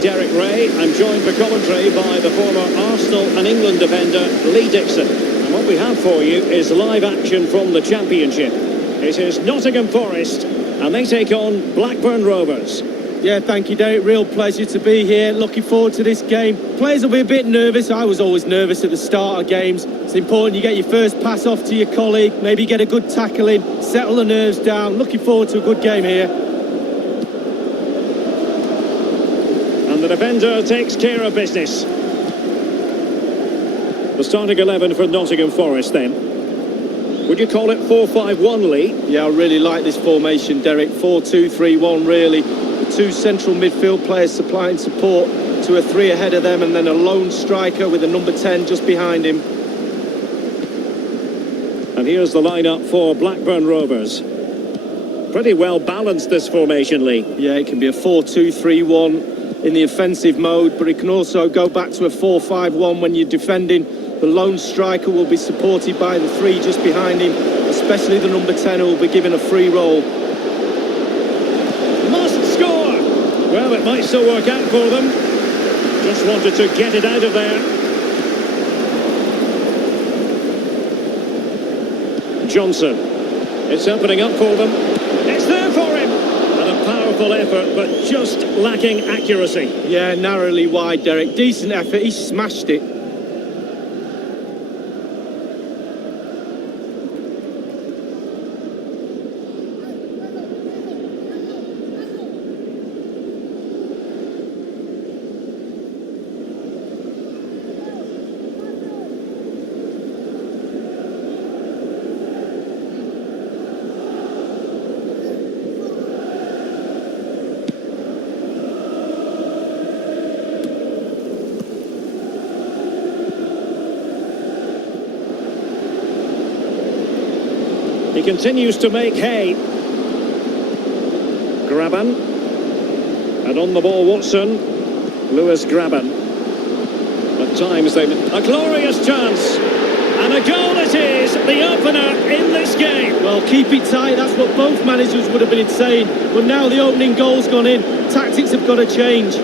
Derek Ray. I'm joined for commentary by the former Arsenal and England defender Lee Dixon. And what we have for you is live action from the Championship. It is Nottingham Forest and they take on Blackburn Rovers. Yeah, thank you, Derek. Real pleasure to be here. Looking forward to this game. Players will be a bit nervous. I was always nervous at the start of games. It's important you get your first pass off to your colleague, maybe get a good tackle in, settle the nerves down. Looking forward to a good game here. And the defender takes care of business. The starting 11 for Nottingham Forest then. Would you call it 4-5-1, Lee? Yeah, I really like this formation, Derek. 4-2-3-1, really. The two central midfield players supplying support to a three ahead of them, and then a lone striker with a number 10 just behind him. And here's the lineup for Blackburn Rovers. Pretty well balanced, this formation, Lee. Yeah, it can be a 4-2-3-1 in the offensive mode, but it can also go back to a 4-5-1 when you're defending. The lone striker will be supported by the three just behind him, especially the number 10 who will be given a free roll. Must score! Well, it might still work out for them. Just wanted to get it out of there. Johnson. It's opening up for them. It's there for him! And a powerful effort, but just lacking accuracy. Yeah, narrowly wide, Derek. Decent effort. He smashed it. He continues to make hay. Graban. And on the ball, Watson. Lewis Graban. At times, a glorious chance. And a goal it is, the opener in this game. Well, keep it tight. That's what both managers would have been saying. But now the opening goal's gone in. Tactics have got to change.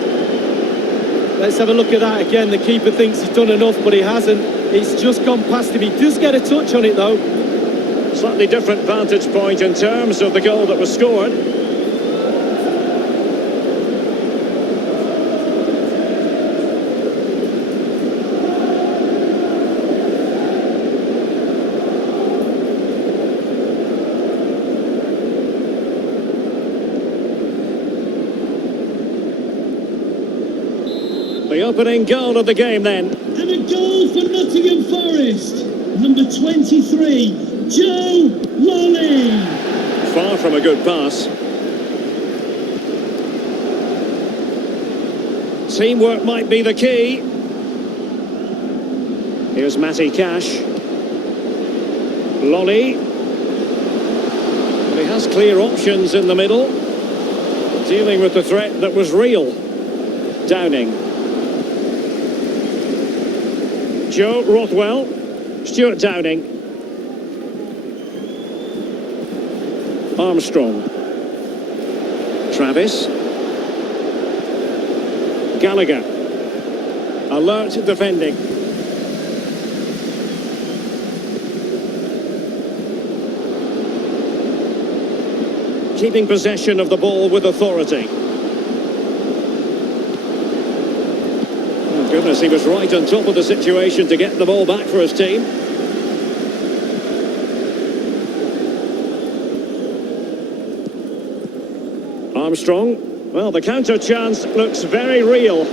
Let's have a look at that again. The keeper thinks he's done enough, but he hasn't. It's just gone past him. He does get a touch on it, though. Slightly different vantage point in terms of the goal that was scored. The opening goal of the game then. And a goal for Nottingham Forest. Number 23. Joe Lolly. Far from a good pass. Teamwork might be the key. Here's Matty Cash. Lolly. But he has clear options in the middle. Dealing with the threat that was real. Downing. Joe Rothwell. Stuart Downing. Armstrong. Travis. Gallagher. Alert defending. Keeping possession of the ball with authority. Oh goodness, he was right on top of the situation to get the ball back for his team. Armstrong. Well, the counter chance looks very real.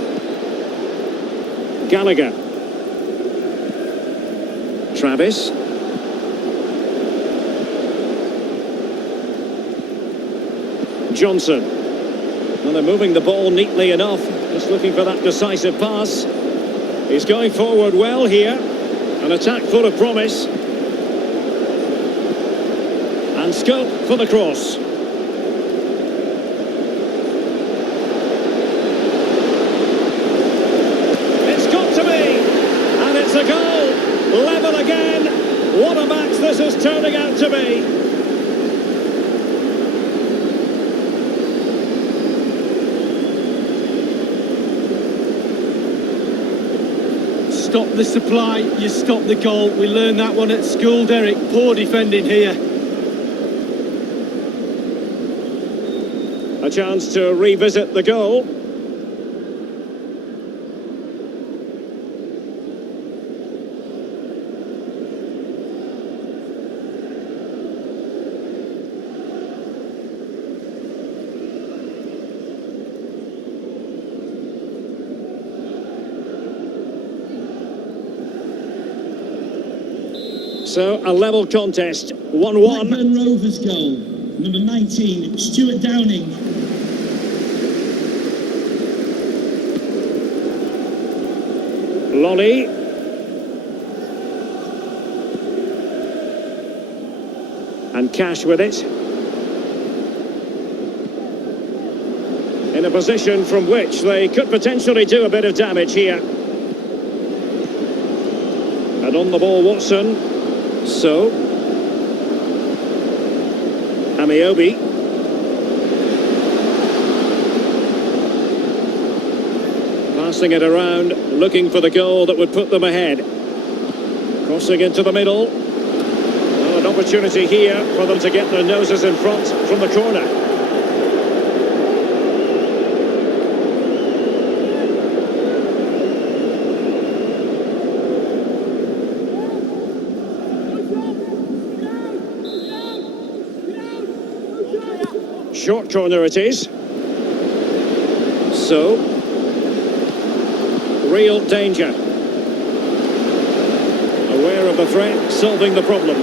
Gallagher. Travis. Johnson. Well, they're moving the ball neatly enough. Just looking for that decisive pass. He's going forward well here. An attack full of promise. And scope for the cross. It's a goal, level again. What a match this is turning out to be. stop the supply, you stop the goal. We learned that one at school, Derek. Poor defending here. A chance to revisit the goal. So, a level contest, 1-1. Blackburn Rovers goal, number 19, Stuart Downing. Lolly. And Cash with it. In a position from which they could potentially do a bit of damage here. And on the ball, Watson. So, Amiobi. Passing it around, looking for the goal that would put them ahead. Crossing into the middle. Well, an opportunity here for them to get their noses in front from the corner. Short corner it is. So, real danger. Aware of the threat, solving the problem.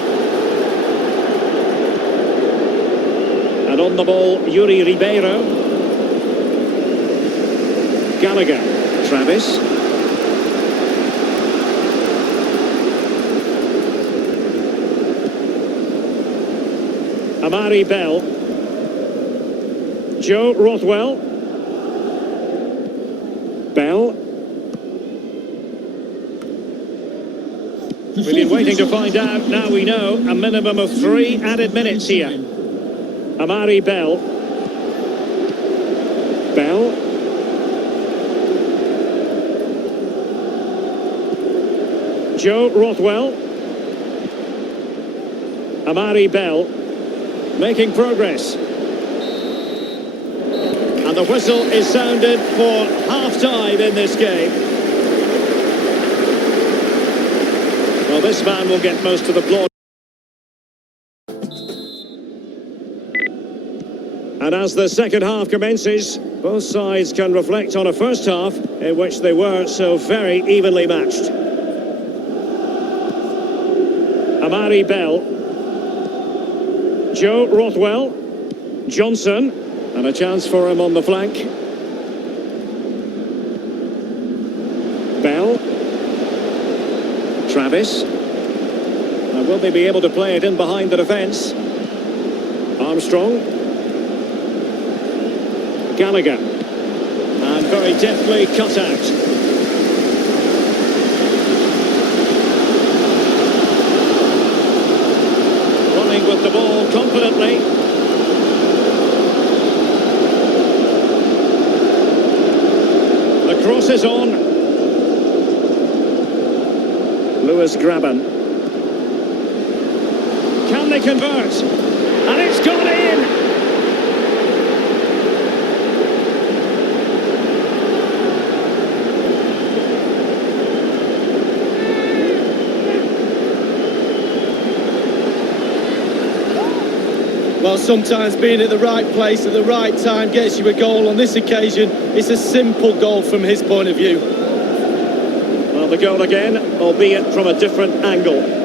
And on the ball, Yuri Ribeiro. Gallagher. Travis. Amari Bell. Joe Rothwell. Bell. We've been waiting to find out. Now we know. A minimum of 3 added minutes here. Amari Bell. Bell. Joe Rothwell. Amari Bell. Making progress. And the whistle is sounded for half-time in this game. Well, this man will get most of the applaud. And as the second half commences, both sides can reflect on a first half in which they were so very evenly matched. Amari Bell. Joe Rothwell. Johnson. And a chance for him on the flank. Bell. Travis. And will they be able to play it in behind the defence? Armstrong. Gallagher. And very deftly cut out. Running with the ball confidently. Cross is on. Lewis Graben. Can they convert? And it's gone in! Well, sometimes being at the right place at the right time gets you a goal. On this occasion, it's a simple goal from his point of view. Well, the goal again, albeit from a different angle.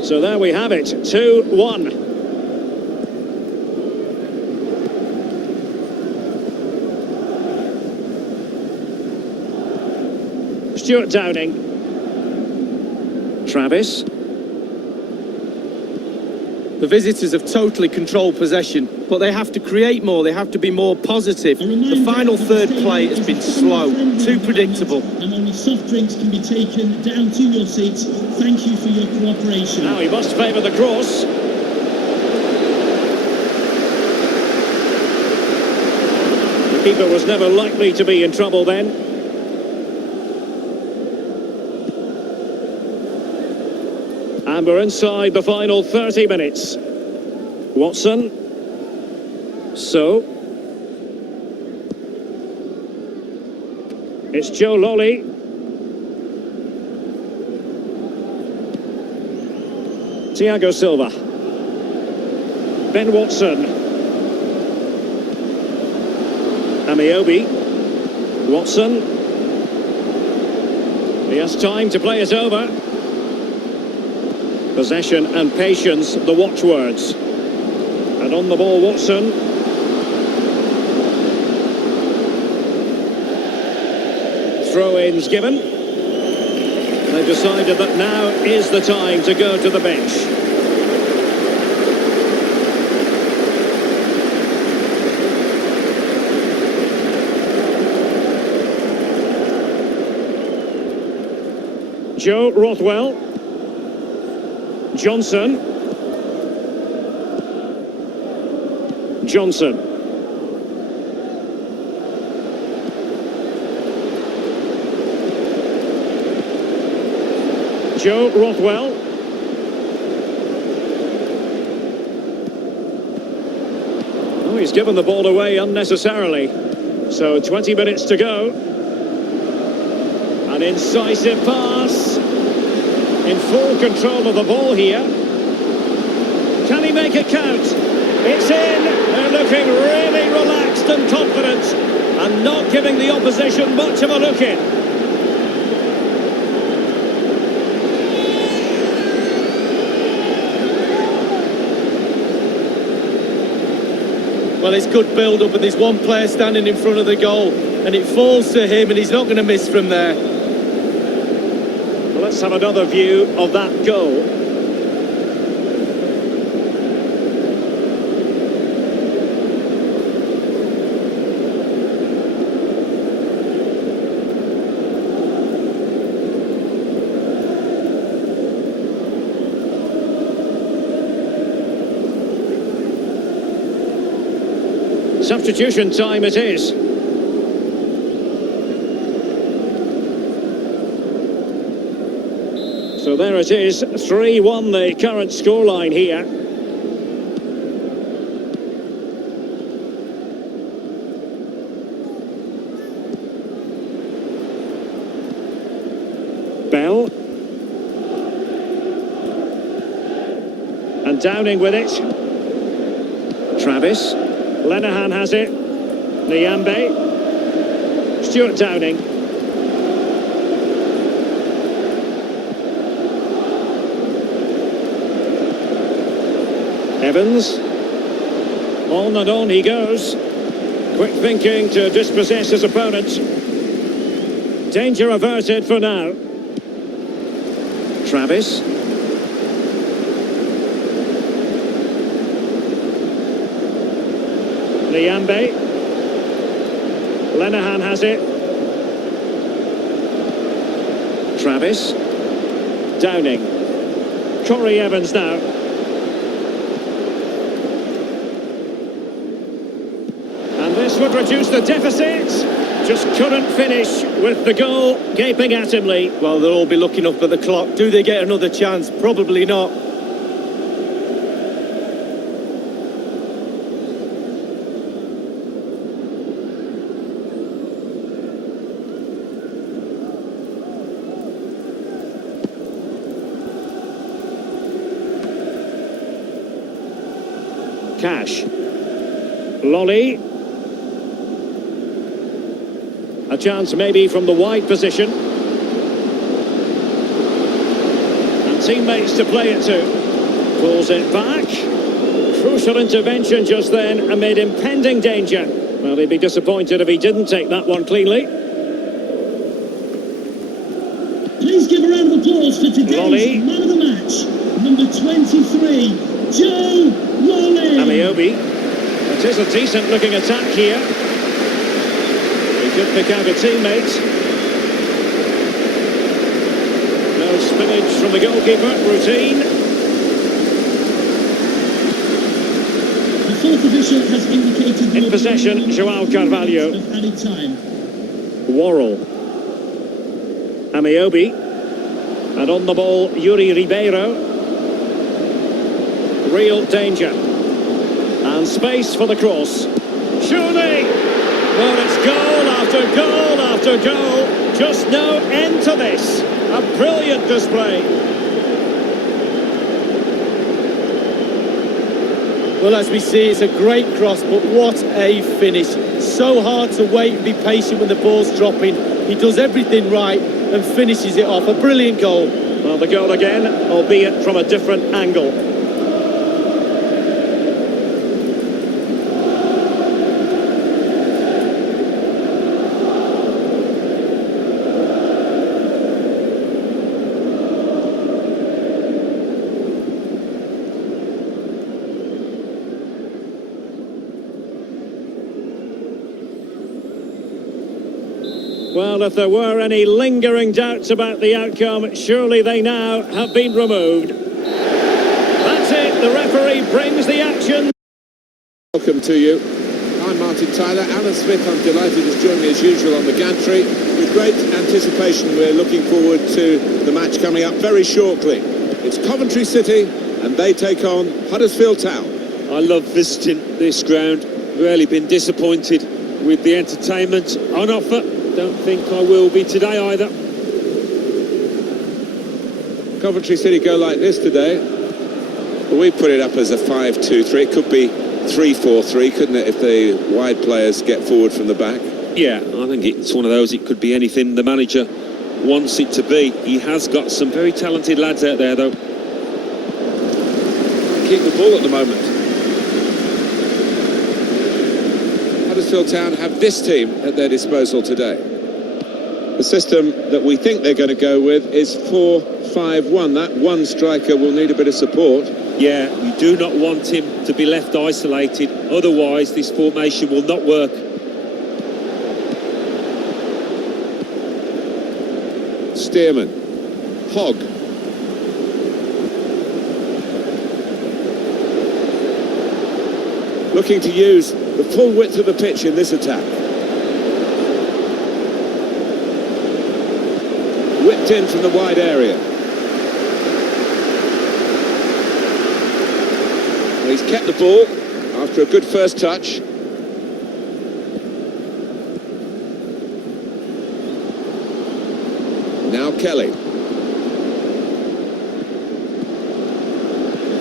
So there we have it, 2-1. Stuart Downing. The visitors have totally controlled possession, but they have to create more, they have to be more positive. The final third play has been slow, too predictable. And only soft drinks can be taken down to your seats. Thank you for your cooperation. Now he must favour the cross. The keeper was never likely to be in trouble then. And we're inside the final 30 minutes. Watson. So. It's Joe Lolly. Thiago Silva. Ben Watson. Amiobi. Watson. He has time to play it over. Possession and patience, the watchwords. And on the ball, Watson. Throw-ins given. They've decided that now is the time to go to the bench. Joe Rothwell. Johnson. Joe Rothwell. Oh, he's given the ball away unnecessarily. So 20 minutes to go. An incisive pass. In full control of the ball here. Can he make it count? It's in. They're looking really relaxed and confident and not giving the opposition much of a look in. Well, it's good build-up, and there's one player standing in front of the goal, and it falls to him, and he's not going to miss from there. Let's have another view of that goal. Substitution time it is. So there it is, 3-1 the current scoreline here. Bell. And Downing with it. Travis. Lenahan has it. Nyambe. Stuart Downing. Evans. On and on he goes. Quick thinking to dispossess his opponent. Danger averted for now. Travis. Nyambe. Lenahan has it. Travis. Downing. Corey Evans now. And this would reduce the deficit. Just couldn't finish with the goal gaping at him, Lee. Well, they'll all be looking up at the clock. Do they get another chance? Probably not. Cash. Lolly. A chance maybe from the wide position. And teammates to play it to. Pulls it back. Crucial intervention just then amid impending danger. Well, he'd be disappointed if he didn't take that one cleanly. Please give a round of applause for today's Lolly. man of the match, number 23, Joe Lolly. Amiobi. It is a decent looking attack here. He could pick out a teammate. No spillage from the goalkeeper. Routine. The fourth official has indicated In possession, Joao Carvalho. of added time. Worrell. Amiobi. And on the ball, Yuri Ribeiro. Real danger. And space for the cross. Surely! Well, it's goal after goal after goal. Just no end to this. A brilliant display. Well, as we see, it's a great cross, but what a finish. So hard to wait and be patient when the ball's dropping. He does everything right and finishes it off. A brilliant goal. Well, the goal again, albeit from a different angle. Well, if there were any lingering doubts about the outcome, surely they now have been removed. That's it, the referee brings the action. Welcome to you. I'm Martin Tyler. Alan Smith, I'm delighted, has joined me as usual on the gantry. With great anticipation, we're looking forward to the match coming up very shortly. It's Coventry City, and they take on Huddersfield Town. I love visiting this ground. Rarely been disappointed with the entertainment on offer. Don't think I will be today either. Coventry City go like this today. Well, we put it up as a 5-2-3. It could be 3-4-3, couldn't it, if the wide players get forward from the back? Yeah, I think it's one of those. It could be anything the manager wants it to be. He has got some very talented lads out there, though. Keep the ball at the moment. Huddersfield Town have this team at their disposal today. The system that we think they're going to go with is 4-5-1. That one striker will need a bit of support. Yeah, you do not want him to be left isolated. Otherwise, this formation will not work. Stearman. Hogg. Looking to use the full width of the pitch in this attack. Whipped in from the wide area. Well, he's kept the ball after a good first touch. Now Kelly.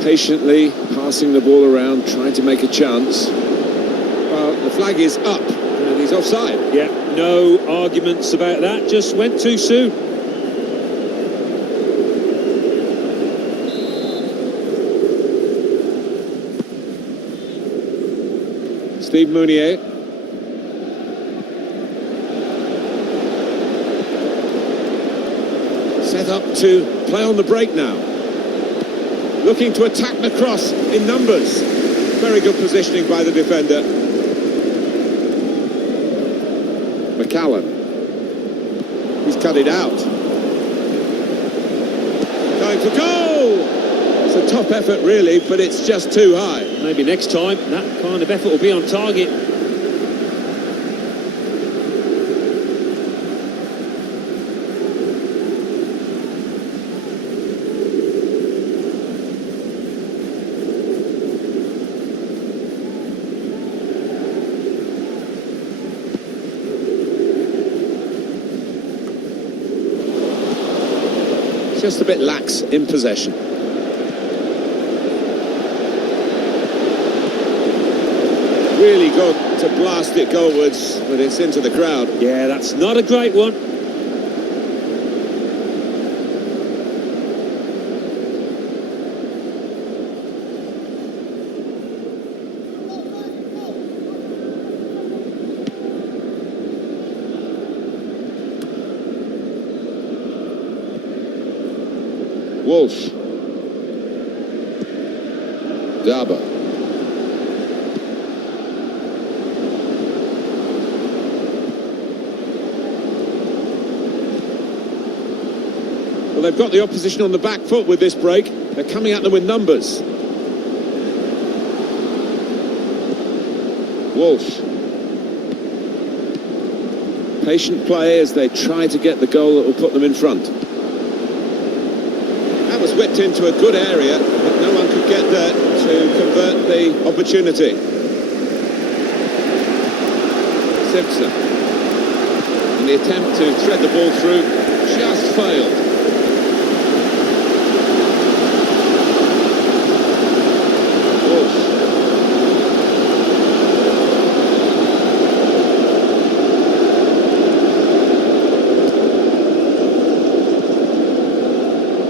Patiently passing the ball around, trying to make a chance. Well, the flag is up and he's offside. Yeah, no arguments about that. Just went too soon. Steve Mounier. Set up to play on the break now. Looking to attack the cross in numbers. Very good positioning by the defender. McCallum. He's cut it out. Going for goal! It's a top effort really, but it's just too high. Maybe next time that kind of effort will be on target. Just a bit lax in possession. Really good to blast it goalwards, but it's into the crowd. Yeah, that's not a great one. Wolf. Daba. Well, they've got the opposition on the back foot with this break. They're coming at them with numbers. Walsh. Patient play as they try to get the goal that will put them in front. That was whipped into a good area, but no one could get there to convert the opportunity. Simpson. And the attempt to thread the ball through just failed.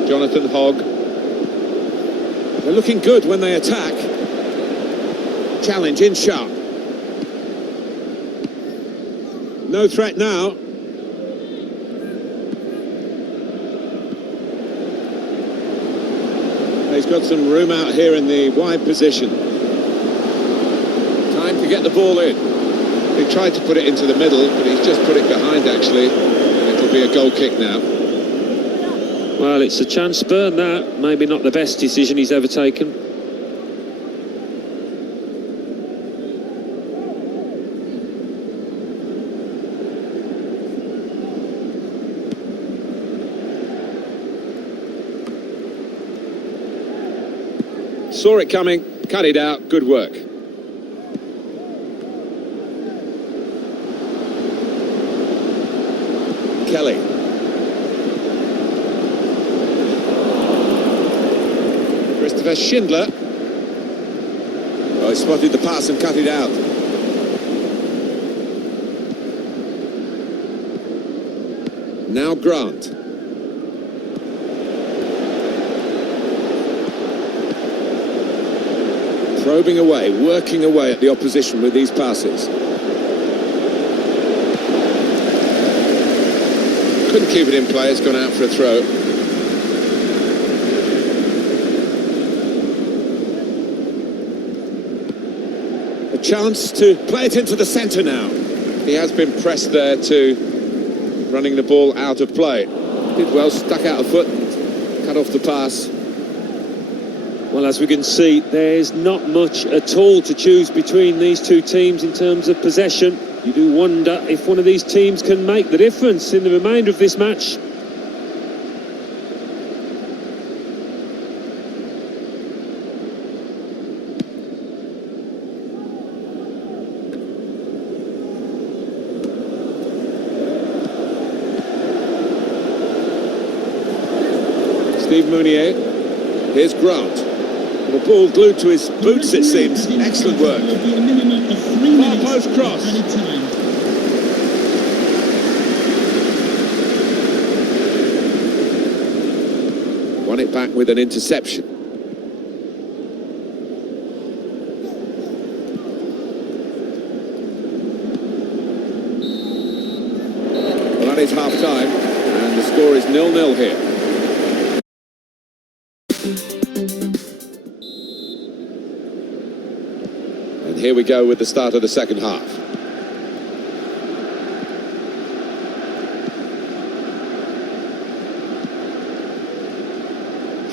Jonathan Hogg. They're looking good when they attack. Challenge in sharp. No threat now. He's got some room out here in the wide position. Time to get the ball in. He tried to put it into the middle, but he's just put it behind actually. It'll be a goal kick now. Well, it's a chance burn, that. Maybe not the best decision he's ever taken. Saw it coming, cut it out, good work. Kelly. Christopher Schindler. Oh, he spotted the pass and cut it out. Now Grant. Probing away, working away at the opposition with these passes. Couldn't keep it in play, it's gone out for a throw. A chance to play it into the centre now. He has been pressed there to running the ball out of play. Did well, stuck out a foot, cut off the pass. Well, as we can see, there's not much at all to choose between these two teams in terms of possession. You do wonder if one of these teams can make the difference in the remainder of this match. Steve Mounier. Here's Grant. The ball glued to his boots, it seems. Excellent work. Far post cross. Won it back with an interception. Well, that is half time, and the score is 0-0 here. Here we go with the start of the second half.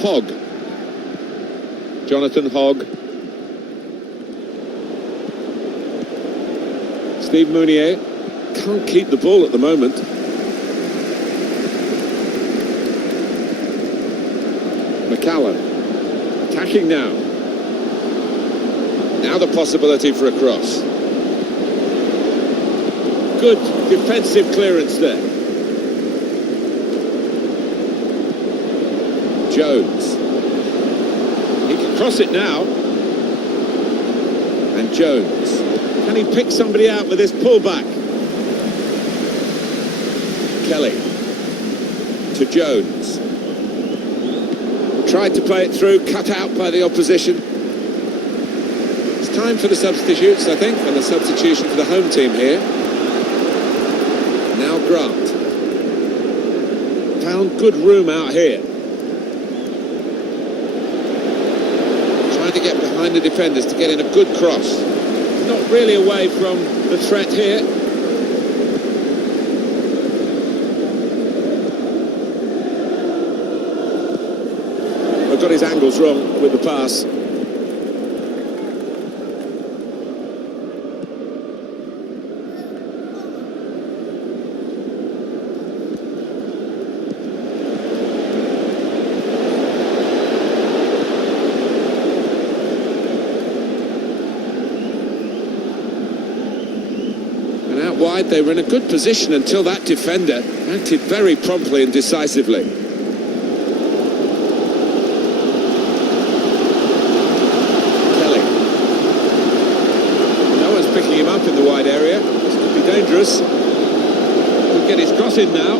Hogg. Jonathan Hogg. Steve Mounier. Can't keep the ball at the moment. McCallum. Attacking now. Now the possibility for a cross. Good defensive clearance there. Jones. He can cross it now. And Jones. Can he pick somebody out with this pullback? Kelly. To Jones. Tried to play it through, cut out by the opposition. Time for the substitutes, I think, and the substitution for the home team here. Now Grant. Found good room out here. Trying to get behind the defenders to get in a good cross. Not really away from the threat here. I've got his angles wrong with the pass. Wide, they were in a good position until that defender acted very promptly and decisively. Kelly. No one's picking him up in the wide area. This could be dangerous. Could get his cross in now.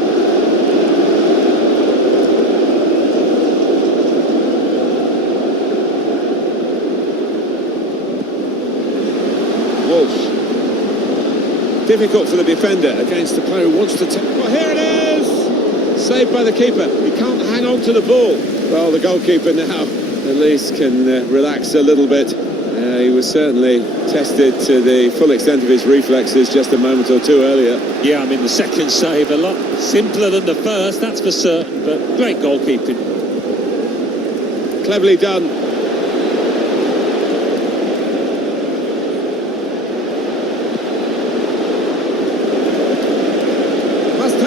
Walsh. Difficult for the defender against the player who wants to take... Well, here it is! Saved by the keeper. He can't hang on to the ball. Well, the goalkeeper now at least can relax a little bit. He was certainly tested to the full extent of his reflexes just a moment or two earlier. Yeah, I mean, the second save a lot simpler than the first, that's for certain, but great goalkeeping. Cleverly done.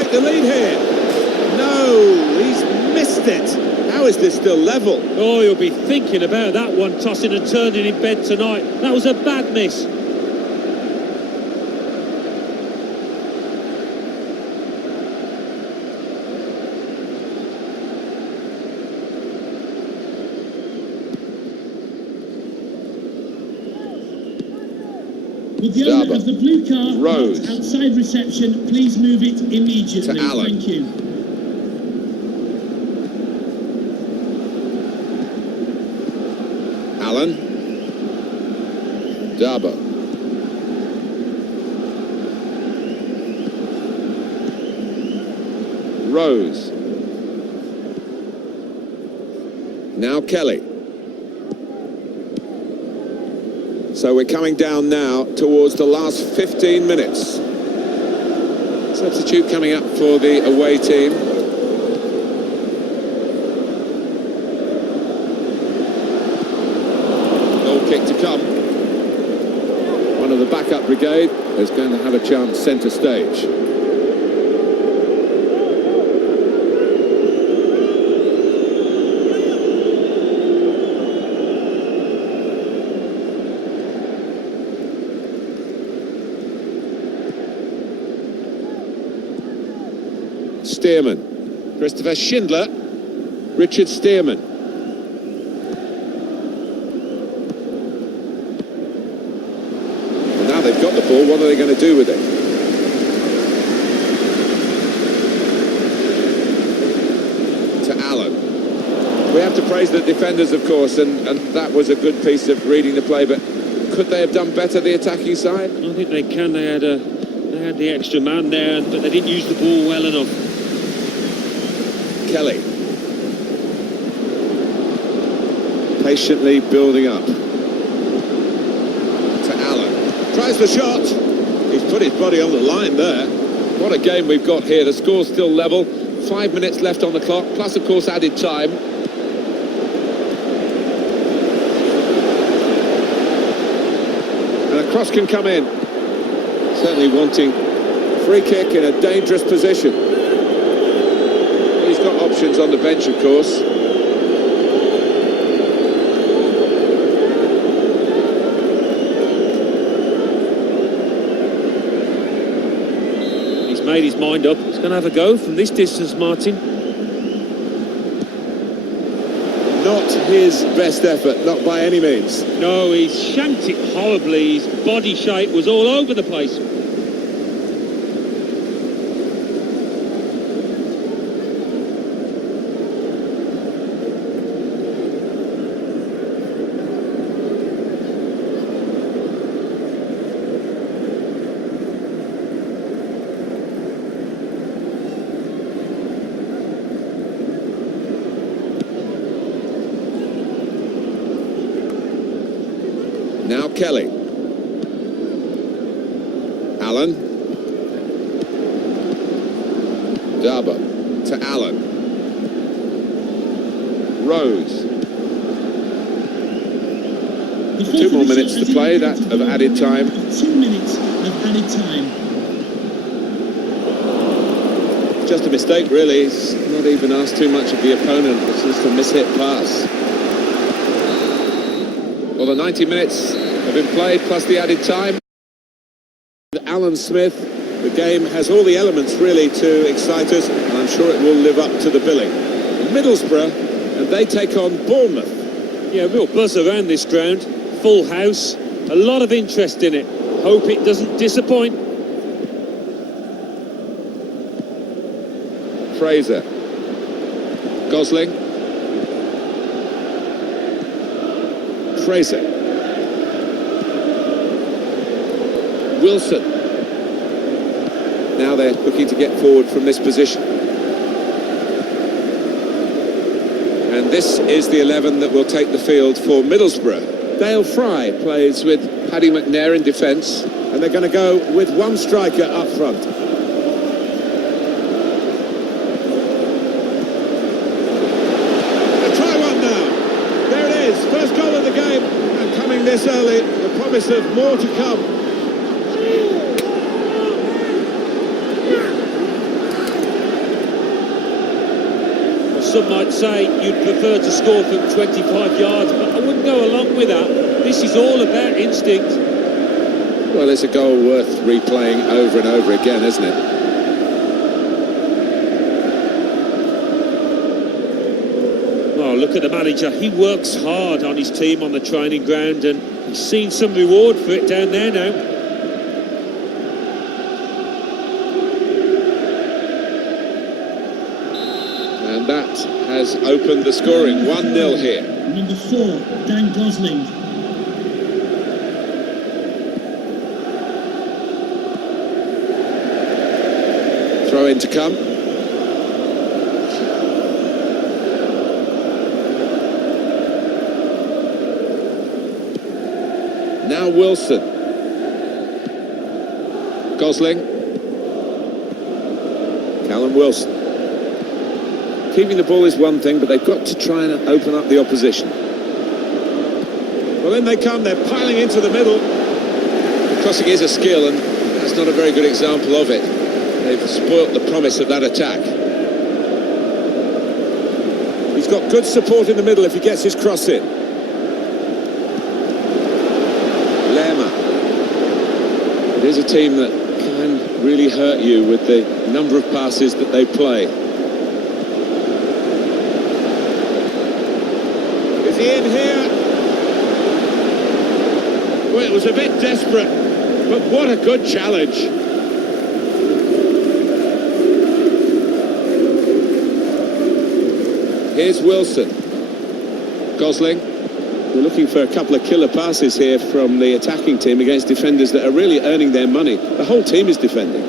The lead here. No, he's missed it. How is this still level? Oh, you'll be thinking about that one, tossing and turning in bed tonight. That was a bad miss. Would the owner of the blue car Rose. outside reception please move it immediately? To Allen. Thank you. Allen. Darboe. Rose. Now Kelly. So we're coming down now towards the last 15 minutes. Substitute coming up for the away team. Goal kick to come. One of the backup brigade is going to have a chance centre stage. Stearman, Christopher Schindler, Richard Stearman. And now they've got the ball, what are they going to do with it? To Allen. We have to praise the defenders, of course, and that was a good piece of reading the play, but could they have done better, the attacking side? I think they can. They had the extra man there, but they didn't use the ball well enough. Kelly. Patiently building up. To Allen. Tries the shot. He's put his body on the line there. What a game we've got here. The score's still level. 5 minutes left on the clock, plus, of course, added time. And a cross can come in. Certainly wanting free kick in a dangerous position. He's got options on the bench, of course. He's made his mind up. He's going to have a go from this distance, Martin. Not his best effort, not by any means. No, he shanked it horribly. His body shape was all over the place. Kelly. Allen. Darboe to Allen. Rose. 2 more minutes to play, that of added time. 2 minutes of added time. Just a mistake, really. He's not even asked too much of the opponent. It's just a mishit pass. Well, the 90 minutes have been played, plus the added time. Alan Smith, the game has all the elements, really, to excite us, and I'm sure it will live up to the billing. Middlesbrough, and they take on Bournemouth. Yeah, real buzz around this ground. Full house, a lot of interest in it. Hope it doesn't disappoint. Fraser. Gosling. Fraser. Wilson. Now they're looking to get forward from this position. And this is the 11 that will take the field for Middlesbrough. Dale Fry plays with Paddy McNair in defence, and they're going to go with one striker up front. They'll try one now. There it is, first goal of the game, and coming this early, the promise of more to come. Some might say you'd prefer to score from 25 yards, but I wouldn't go along with that. This is all about instinct. Well, it's a goal worth replaying over and over again, isn't it? Well, look at the manager. He works hard on his team on the training ground, and he's seen some reward for it down there now. That has opened the scoring. 1-0 here. Number 4, Dan Gosling. Throw in to come. Now Wilson. Gosling. Callum Wilson. Keeping the ball is one thing, but they've got to try and open up the opposition. Well, in they come, they're piling into the middle. The crossing is a skill, and that's not a very good example of it. They've spoilt the promise of that attack. He's got good support in the middle if he gets his cross in. Lerma. It is a team that can really hurt you with the number of passes that they play. Is he in here? Well, it was a bit desperate, but what a good challenge. Here's Wilson. Gosling. We're looking for a couple of killer passes here from the attacking team against defenders that are really earning their money. The whole team is defending.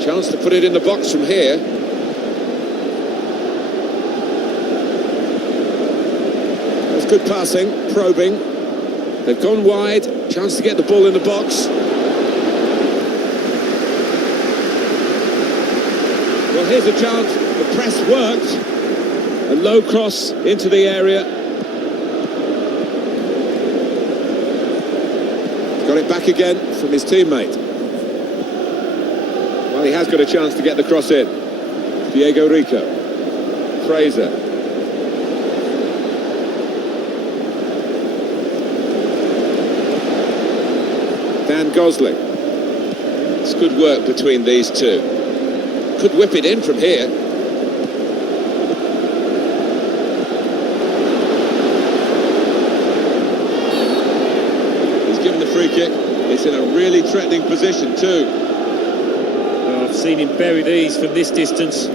Chance to put it in the box from here. That's good passing, probing. They've gone wide. Chance to get the ball in the box. Well, here's a chance. The press worked. A low cross into the area. Got it back again from his teammate. Well, he has got a chance to get the cross in. Diego Rico. Fraser. Dan Gosling. It's good work between these two. Could whip it in from here. He's given the free kick. It's in a really threatening position too. Oh, I've seen him bury these from this distance.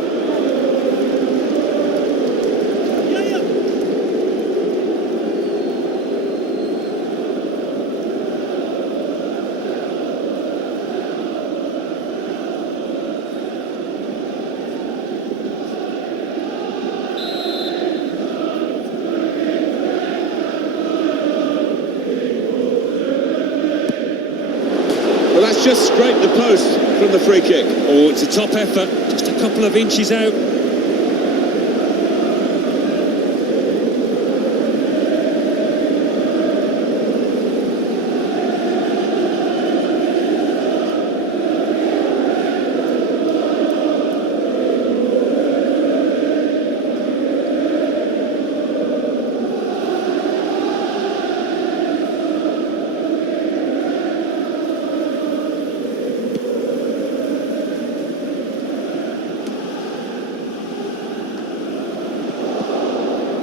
Well, that's just scraped the post from the free kick. Oh, it's a top effort, just a couple of inches out.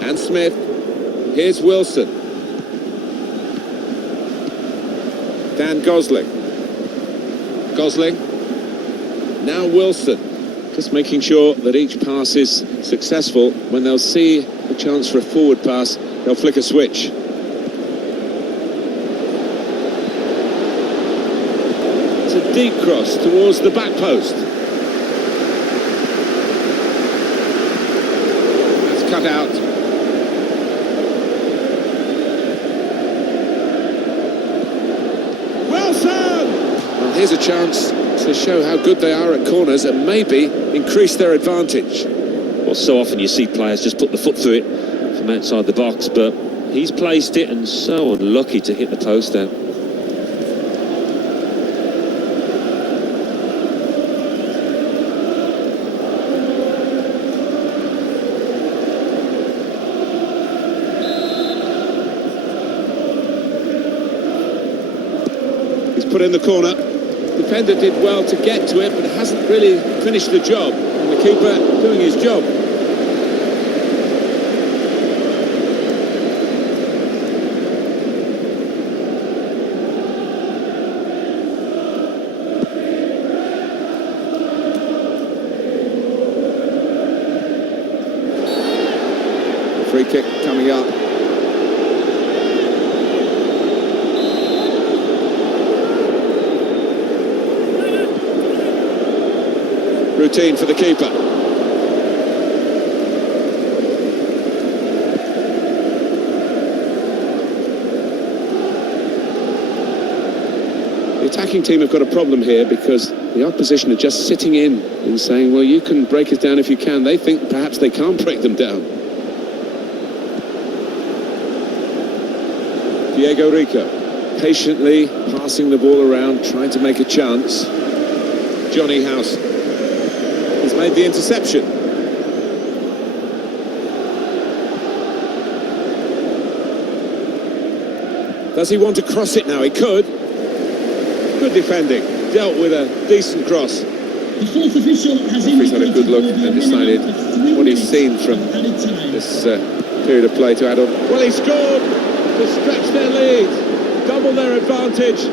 And Smith. Here's Wilson. Dan Gosling. Gosling. Now Wilson. Just making sure that each pass is successful. When they'll see a chance for a forward pass, they'll flick a switch. It's a deep cross towards the back post. That's cut out. Well, here's a chance to show how good they are at corners and maybe increase their advantage. Well, so often you see players just put the foot through it from outside the box, but he's placed it and so unlucky to hit the post out. He's put in the corner. Defender did well to get to it, but hasn't really finished the job. And the keeper doing his job. Free kick coming up. Routine for the keeper. The attacking team have got a problem here because the opposition are just sitting in and saying, well, you can break us down if you can. They think perhaps they can't break them down. Diego Rico patiently passing the ball around, trying to make a chance. Johnny House has made the interception. Does he want to cross it now? He could. Good defending. Dealt with a decent cross. The fourth official has He's had a good look indicated and decided there will be a minimum of 3 what he's seen minutes from of added time. this period of play to add on. Well, he scored to stretch their lead, double their advantage.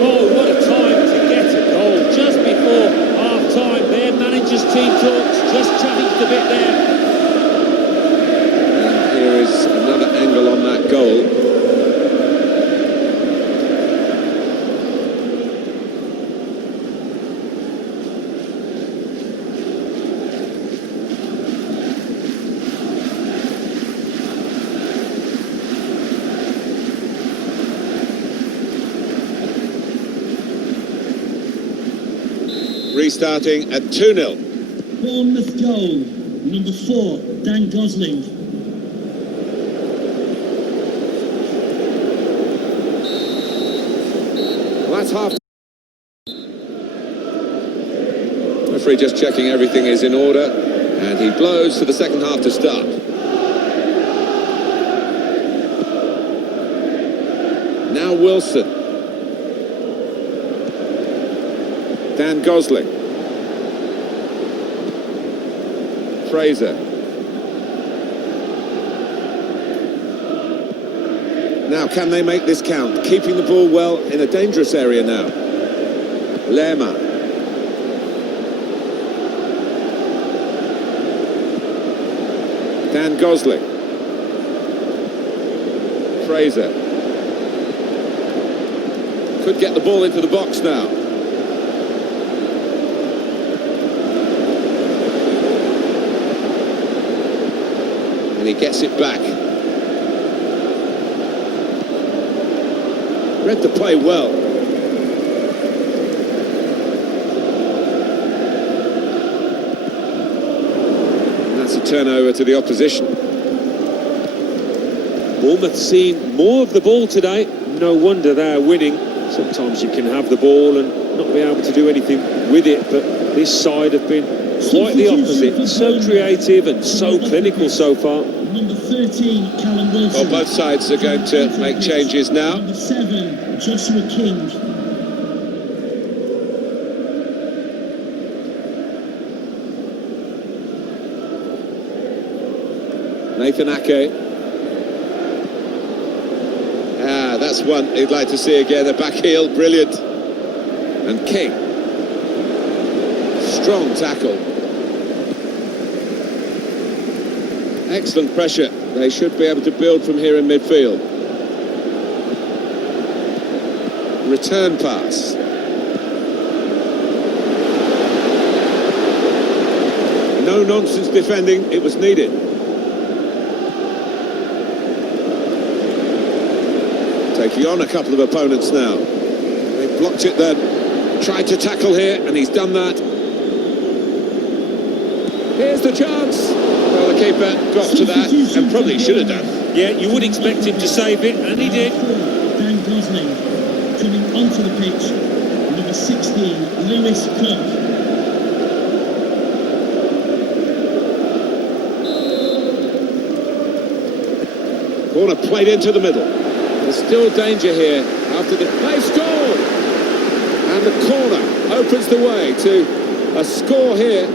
Oh, what a time to get a goal. Just before half-time, their manager's team talks just changed a bit there. And here is another angle on that goal. Restarting at 2-0. Bournemouth goal, number 4, Dan Gosling. Well, that's half. Referee just checking everything is in order, and he blows for the second half to start. Now Wilson. Dan Gosling. Fraser. Now, can they make this count? Keeping the ball well in a dangerous area now. Lerma. Dan Gosling. Fraser. Could get the ball into the box now. and he gets it back. Read the play well. And that's a turnover to the opposition. Bournemouth seen more of the ball today. No wonder they're winning. Sometimes you can have the ball and not be able to do anything with it, but this side have been quite the opposite. So creative and so clinical so far. Number 13, Callum Wilson. Well, both sides are going to make changes now. Number 7, Joshua King. Nathan Ake. That's one he'd like to see again. A back heel, brilliant. And King. Strong tackle. Excellent pressure. They should be able to build from here in midfield. Return pass. No nonsense defending, it was needed. Taking on a couple of opponents now. They blocked it then. Tried to tackle here, and he's done that. Here's the chance. Well, the keeper got to that, and probably should have done. Yeah, you would expect him to save it, and he did. Dan Gosling coming onto the pitch. Number 16, Lewis Cook. Corner played into the middle. There's still danger here after the play scored. And the corner opens the way to a score here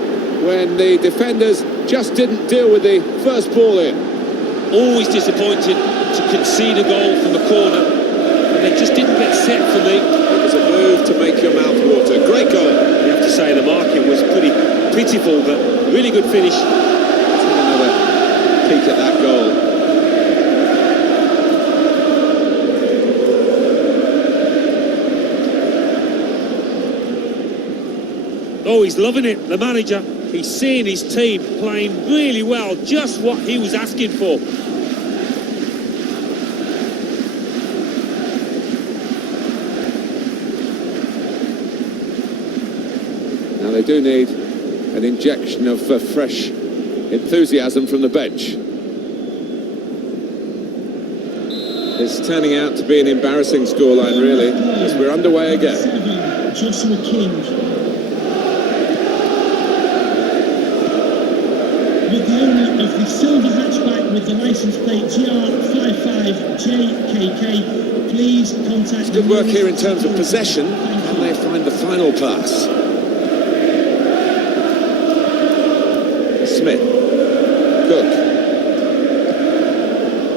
when the defenders just didn't deal with the first ball in. Always disappointed to concede a goal from a corner, and they just didn't get set for me. It was a move to make your mouth water. Great goal. You have to say the marking was pretty pitiful, but really good finish. Let's have another peek at that goal. Oh, he's loving it, the manager. He's seeing his team playing really well, just what he was asking for. Now they do need an injection of fresh enthusiasm from the bench. It's turning out to be an embarrassing scoreline, really, as we're underway again. 7, Joshua King. With the owner of the silver hatchback with the license plate GR55JKK, please contact... Good work here in terms of possession. Can they find the final pass? Smith. Cook.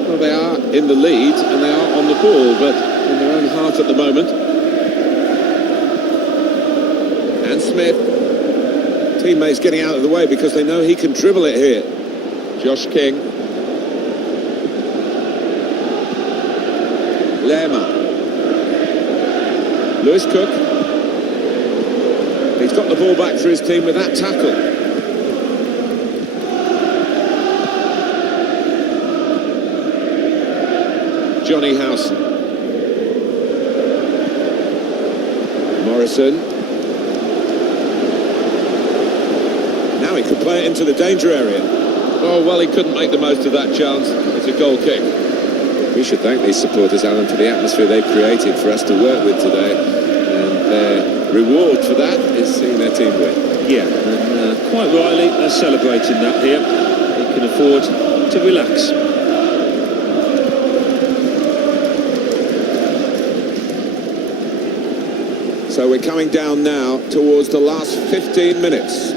Well, they are in the lead and they are on the ball, but in their own half at the moment. And Smith. Teammates getting out of the way because they know he can dribble it here. Josh King. Lerma. Lewis Cook. He's got the ball back for his team with that tackle. Johnny Howson. Morrison. Now he could play it into the danger area. Oh, well, he couldn't make the most of that chance. It's a goal kick. We should thank these supporters, Alan, for the atmosphere they've created for us to work with today. And their reward for that is seeing their team win. Yeah, and quite rightly, they're celebrating that here. They can afford to relax. So we're coming down now towards the last 15 minutes.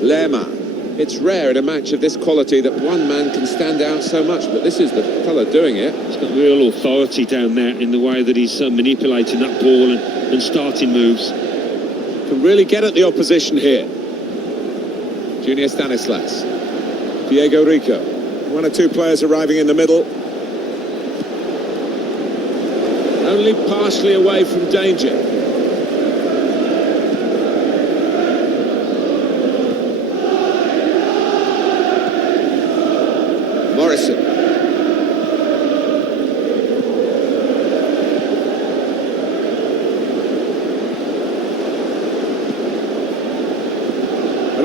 Lerma. It's rare in a match of this quality that one man can stand out so much, but this is the fella doing it. He's got real authority down there in the way that he's manipulating that ball and starting moves. Can really get at the opposition here. Junior Stanislas. Diego Rico. One or two players arriving in the middle. Only partially away from danger.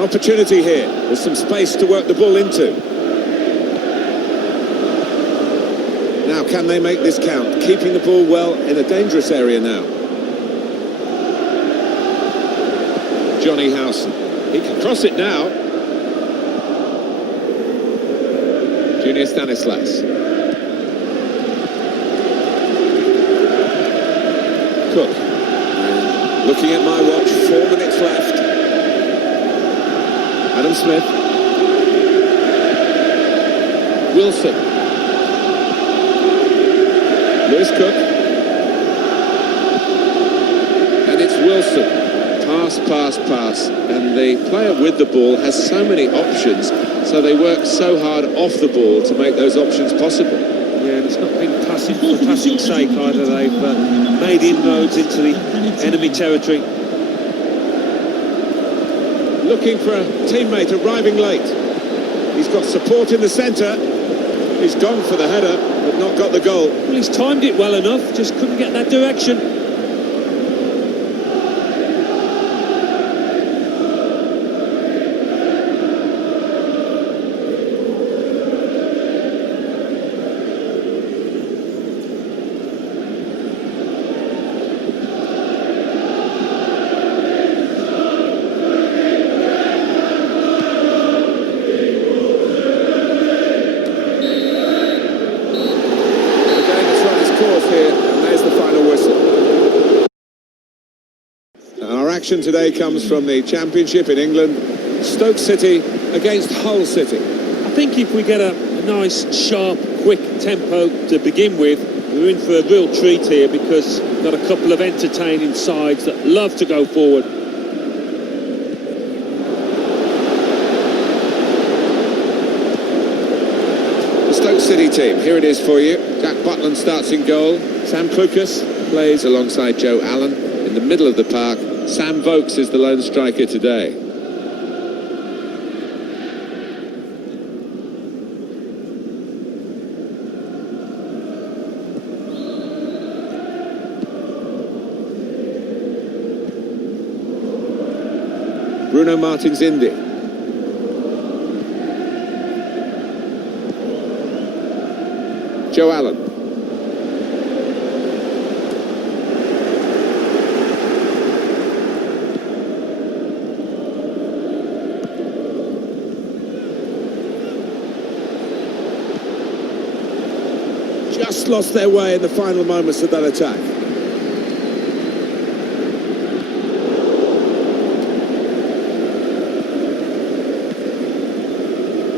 opportunity here. There's some space to work the ball into. Now, can they make this count? Keeping the ball well in a dangerous area now. Johnny Howson. He can cross it now. Junior Stanislas. Cook. Looking at my watch, 4 minutes left. Adam Smith. Wilson. Lewis Cook. And it's Wilson. Pass, pass, pass. And the player with the ball has so many options, so they work so hard off the ball to make those options possible. Yeah, and it's not been passive for passing's sake either. They've made inroads into the enemy territory. Looking for a teammate arriving late. He's got support in the centre. He's gone for the header, but not got the goal. Well, he's timed it well enough, just couldn't get that direction. Action today comes from the Championship in England. Stoke City against Hull City. I think if we get a nice, sharp, quick tempo to begin with, we're in for a real treat here, because we've got a couple of entertaining sides that love to go forward. The Stoke City team, here it is for you. Jack Butland starts in goal. Sam Klukas plays alongside Joe Allen. In the middle of the park, Sam Vokes is the lone striker today. Bruno Martins Indy. Joe Allen. Just lost their way in the final moments of that attack.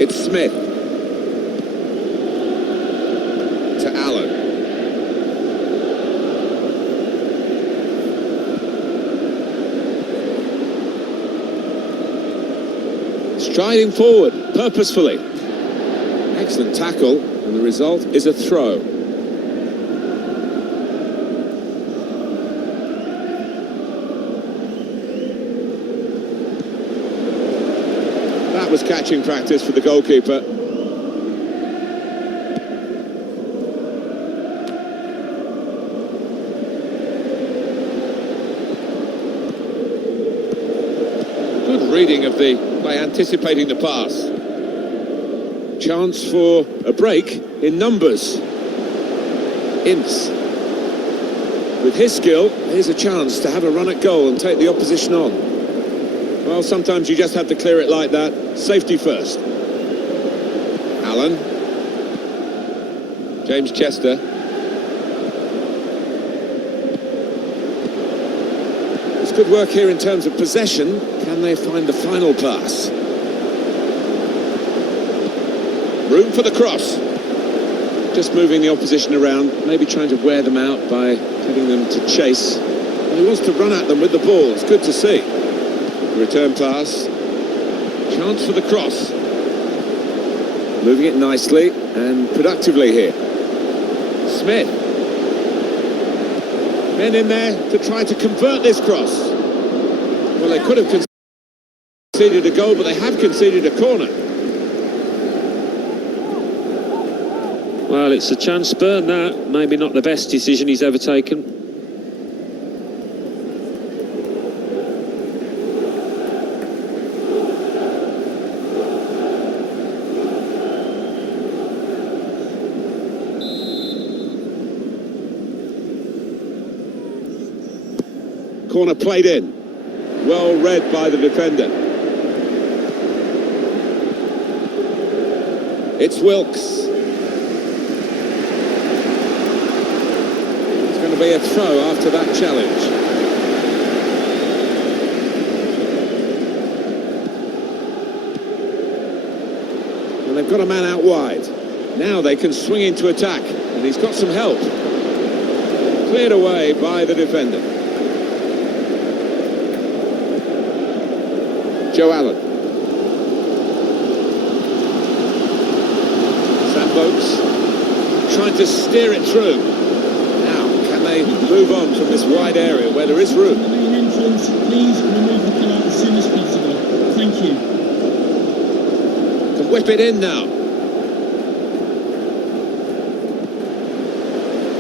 It's Smith to Allen. Striding forward purposefully. Excellent tackle, and the result is a throw. That was catching practice for the goalkeeper. Good reading of the play, anticipating the pass. Chance for a break in numbers. Ince. With his skill, here's a chance to have a run at goal and take the opposition on. Well, sometimes you just have to clear it like that. Safety first. Allen. James Chester. It's good work here in terms of possession. Can they find the final pass? Room for the cross. Just moving the opposition around, maybe trying to wear them out by getting them to chase. And he wants to run at them with the ball. It's good to see. Return pass. Chance for the cross. Moving it nicely and productively here. Smith. Men in there to try to convert this cross. Well, they could have conceded a goal, but they have conceded a corner. Well, it's a chance spurn that. Maybe not the best decision he's ever taken. Corner played in. Well read by the defender. It's Wilkes. It's going to be a throw after that challenge. And they've got a man out wide. Now they can swing into attack, and he's got some help. Cleared away by the defender. Joe Allen. Sam Boakes trying to steer it through. Now, can they move on from this wide area where there is room? The main entrance, please remove the car as soon as possible. Thank you. Can whip it in now.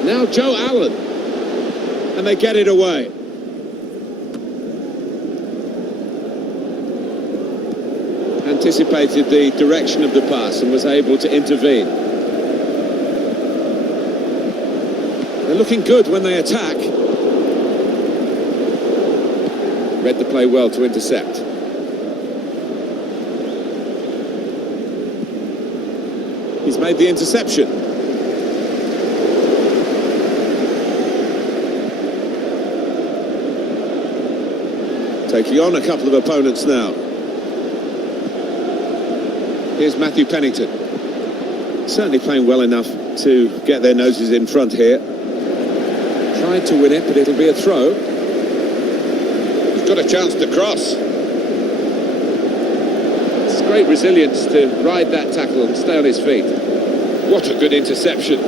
Now Joe Allen. And they get it away. Anticipated the direction of the pass and was able to intervene. They're looking good when they attack. Read the play well to intercept. He's made the interception. Taking on a couple of opponents now. Here's Matthew Pennington. Certainly playing well enough to get their noses in front here. Tried to win it, but it'll be a throw. He's got a chance to cross. It's great resilience to ride that tackle and stay on his feet. What a good interception.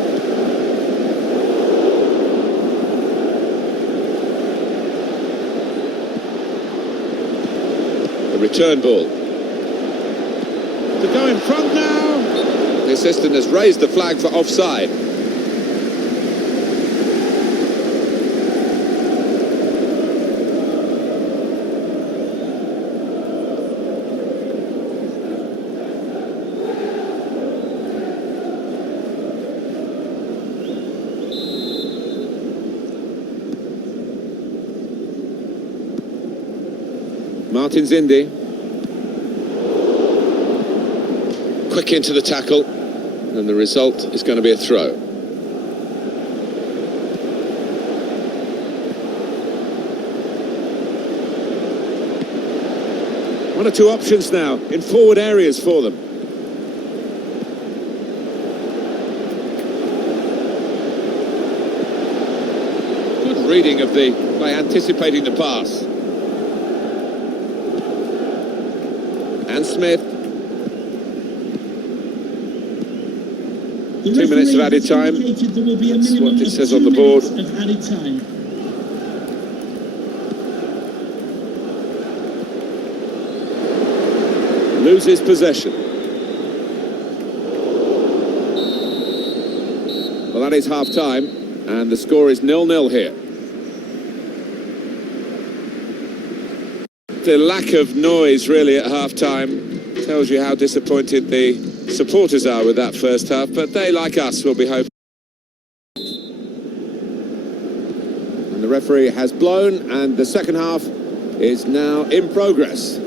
The return ball. To go in front now. The assistant has raised the flag for offside. Martin Zindi. Quick into the tackle, and the result is going to be a throw. One or two options now in forward areas for them. Good reading of the by anticipating the pass. And Smith. 2 minutes of added time. That's what it says on the board. Loses possession. Well, that is half-time, and the score is 0-0 here. The lack of noise, really, at half-time tells you how disappointed the supporters are with that first half, but they, like us, will be hoping. And the referee has blown, and the second half is now in progress.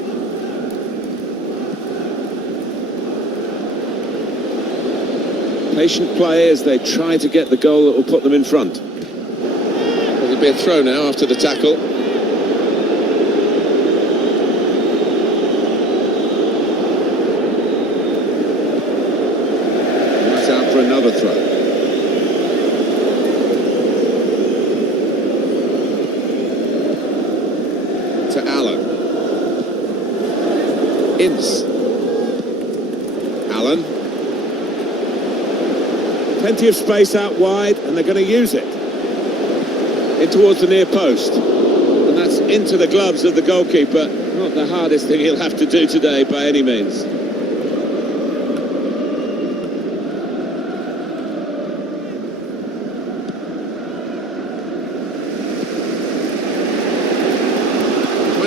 Patient play as they try to get the goal that will put them in front. There'll be a throw now after the tackle. Another throw. To Allen. Ince. Allen. Plenty of space out wide, and they're going to use it. In towards the near post. And that's into the gloves of the goalkeeper. Not the hardest thing he'll have to do today by any means.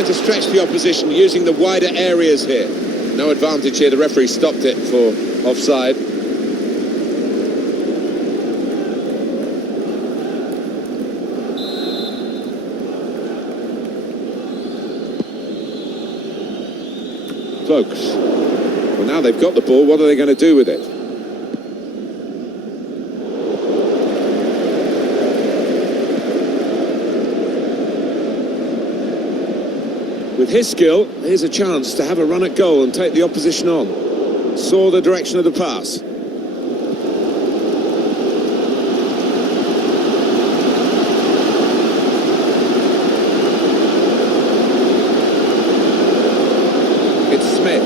To stretch the opposition using the wider areas here. No advantage here. The referee stopped it for offside. Vokes. Well, now they've got the ball, what are they going to do with it? With his skill, here's a chance to have a run at goal and take the opposition on. Saw the direction of the pass. It's Smith.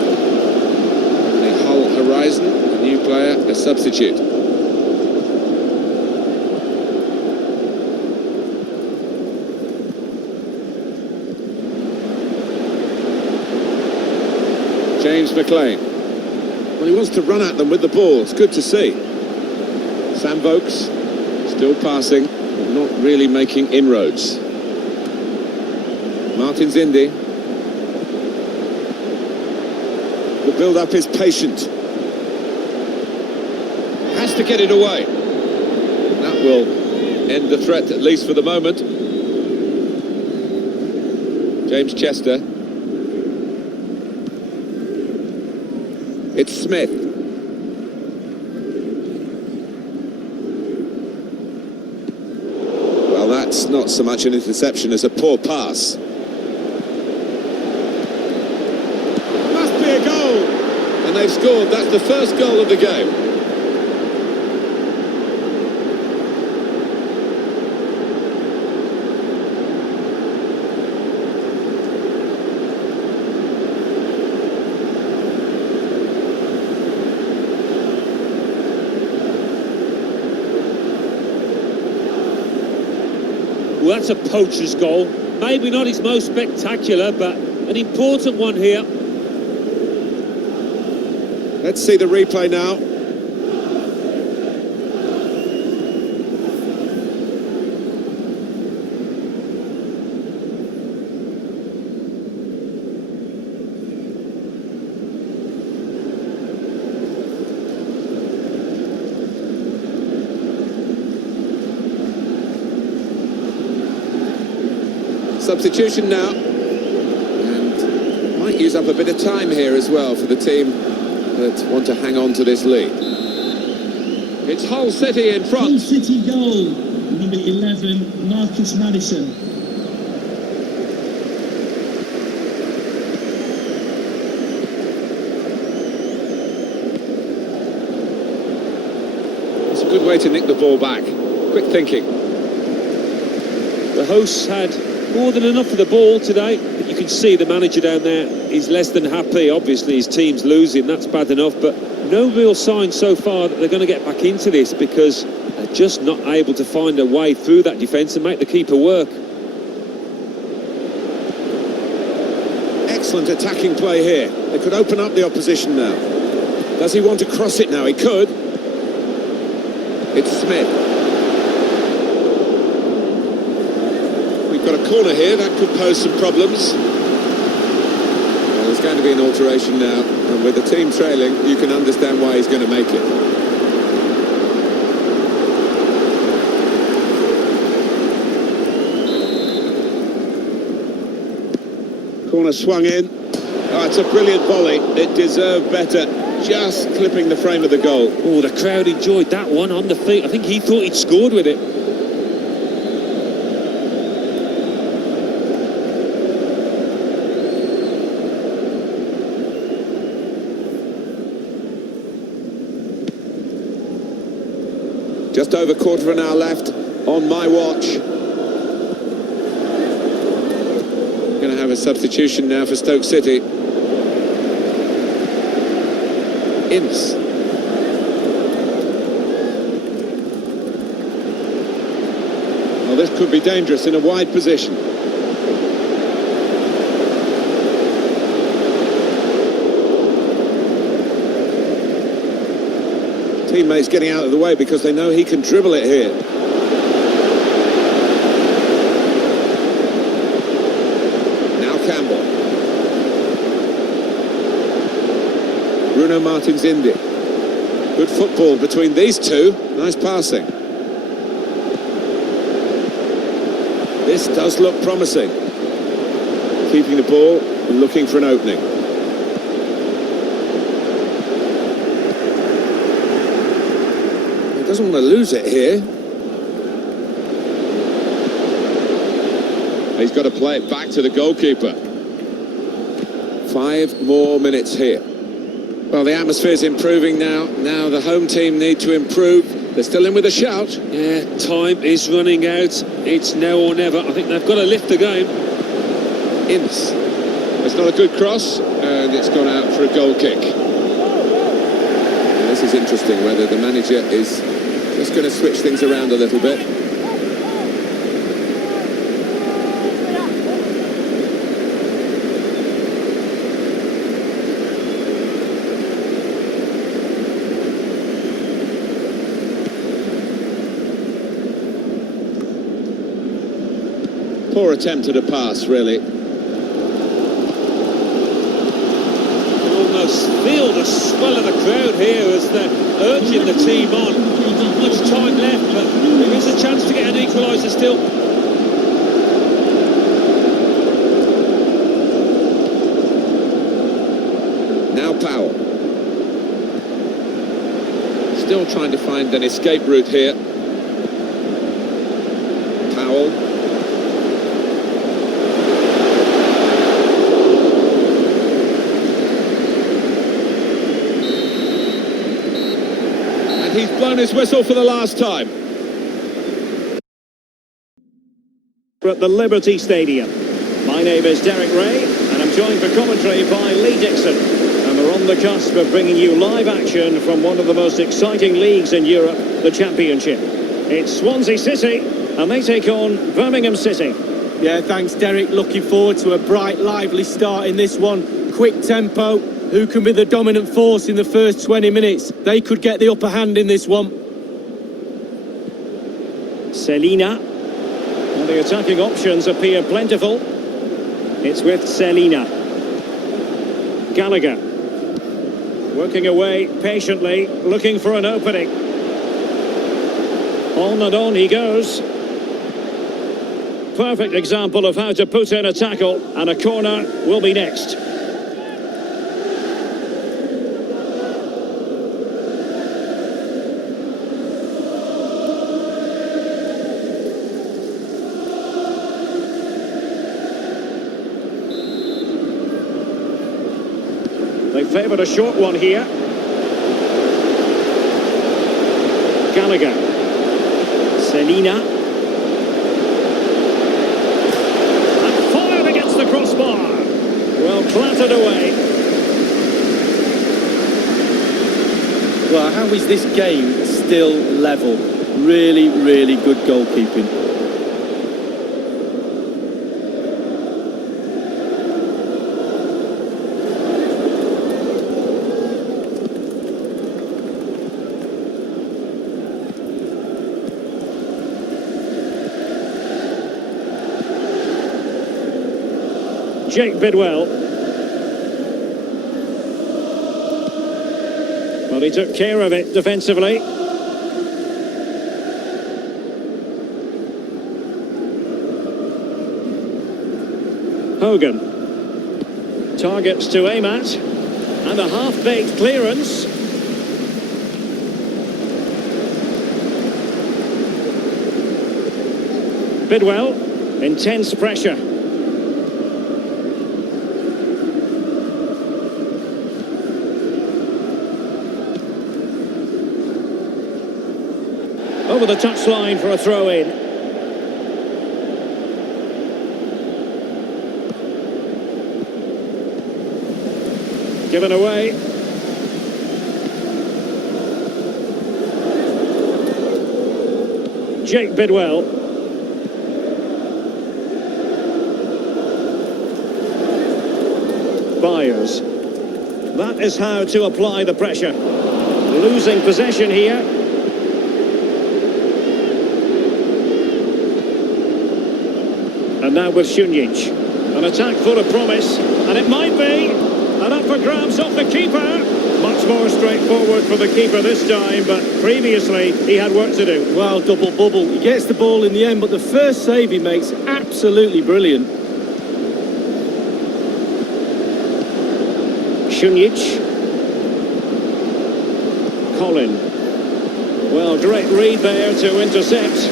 The Hull Horizon, a new player, a substitute. James McLean. Well, he wants to run at them with the ball. It's good to see. Sam Vokes still passing, but not really making inroads. Martin Zindi. The build-up is patient. Has to get it away. That will end the threat, at least for the moment. James Chester. It's Smith. Well, that's not so much an interception as a poor pass. Must be a goal! And they've scored. That's the first goal of the game. Well, that's a poacher's goal. Maybe not his most spectacular, but an important one here. Let's see the replay now. Substitution now, and might use up a bit of time here as well for the team that want to hang on to this lead. It's Hull City in front. Hull City goal, number 11, Marcus Maddison. It's a good way to nick the ball back. Quick thinking. The hosts had more than enough of the ball today, but you can see the manager down there is less than happy. Obviously his team's losing, that's bad enough, but no real sign so far that they're going to get back into this, because they're just not able to find a way through that defence and make the keeper work. Excellent attacking play here. They could open up the opposition now. Does he want to cross it now? He could. It's Smith. Got a corner here, that could pose some problems. Well, there's going to be an alteration now, and with the team trailing, you can understand why he's going to make it. Corner swung in. Oh, it's a brilliant volley. It deserved better. Just clipping the frame of the goal. Oh, the crowd enjoyed that one on the feet. I think he thought he'd scored with it. Just over quarter of an hour left on my watch. Going to have a substitution now for Stoke City. Ince. Well, this could be dangerous in a wide position. Teammates getting out of the way because they know he can dribble it here. Now Campbell. Bruno Martins Indy. Good football between these two. Nice passing. This does look promising. Keeping the ball and looking for an opening. doesn't want to lose it here. He's got to play it back to the goalkeeper. 5 more minutes here. Well, the atmosphere's improving now. Now the home team need to improve. They're still in with a shout. Yeah, time is running out. It's now or never. I think they've got to lift the game. Ince. It's not a good cross, and it's gone out for a goal kick. Now, this is interesting, whether the manager is just going to switch things around a little bit. Poor attempt at a pass, really. Feel the swell of the crowd here as they're urging the team on. Not much time left, but there is a chance to get an equaliser still. Now Powell. Still trying to find an escape route here. Powell. He's blown his whistle for the last time. We're at the Liberty Stadium. My name is Derek Ray, and I'm joined for commentary by Lee Dixon. And we're on the cusp of bringing you live action from one of the most exciting leagues in Europe, the Championship. It's Swansea City, and they take on Birmingham City. Yeah, thanks, Derek. Looking forward to a bright, lively start in this one. Quick tempo. Who can be the dominant force in the first 20 minutes? They could get the upper hand in this one. Selina. Well, the attacking options appear plentiful. It's with Selina. Gallagher. Working away patiently, looking for an opening. On and on he goes. Perfect example of how to put in a tackle, and a corner will be next. They favoured a short one here. Gallagher. Selina. And fired against the crossbar. Well, clattered away. Well, how is this game still level? Really, really good goalkeeping. Jake Bidwell. Well, he took care of it defensively. Hogan. Targets to aim at. And a half-baked clearance. Bidwell. Intense pressure. Over the touchline for a throw-in. Given away. Jake Bidwell. Byers. That is how to apply the pressure. Losing possession here. And now with Shunjic. An attack full of promise. And it might be. And up for grabs off the keeper. Much more straightforward for the keeper this time, but previously he had work to do. Well, double bubble. He gets the ball in the end, but the first save he makes, absolutely brilliant. Shunjic. Colin. Well, great read there to intercept.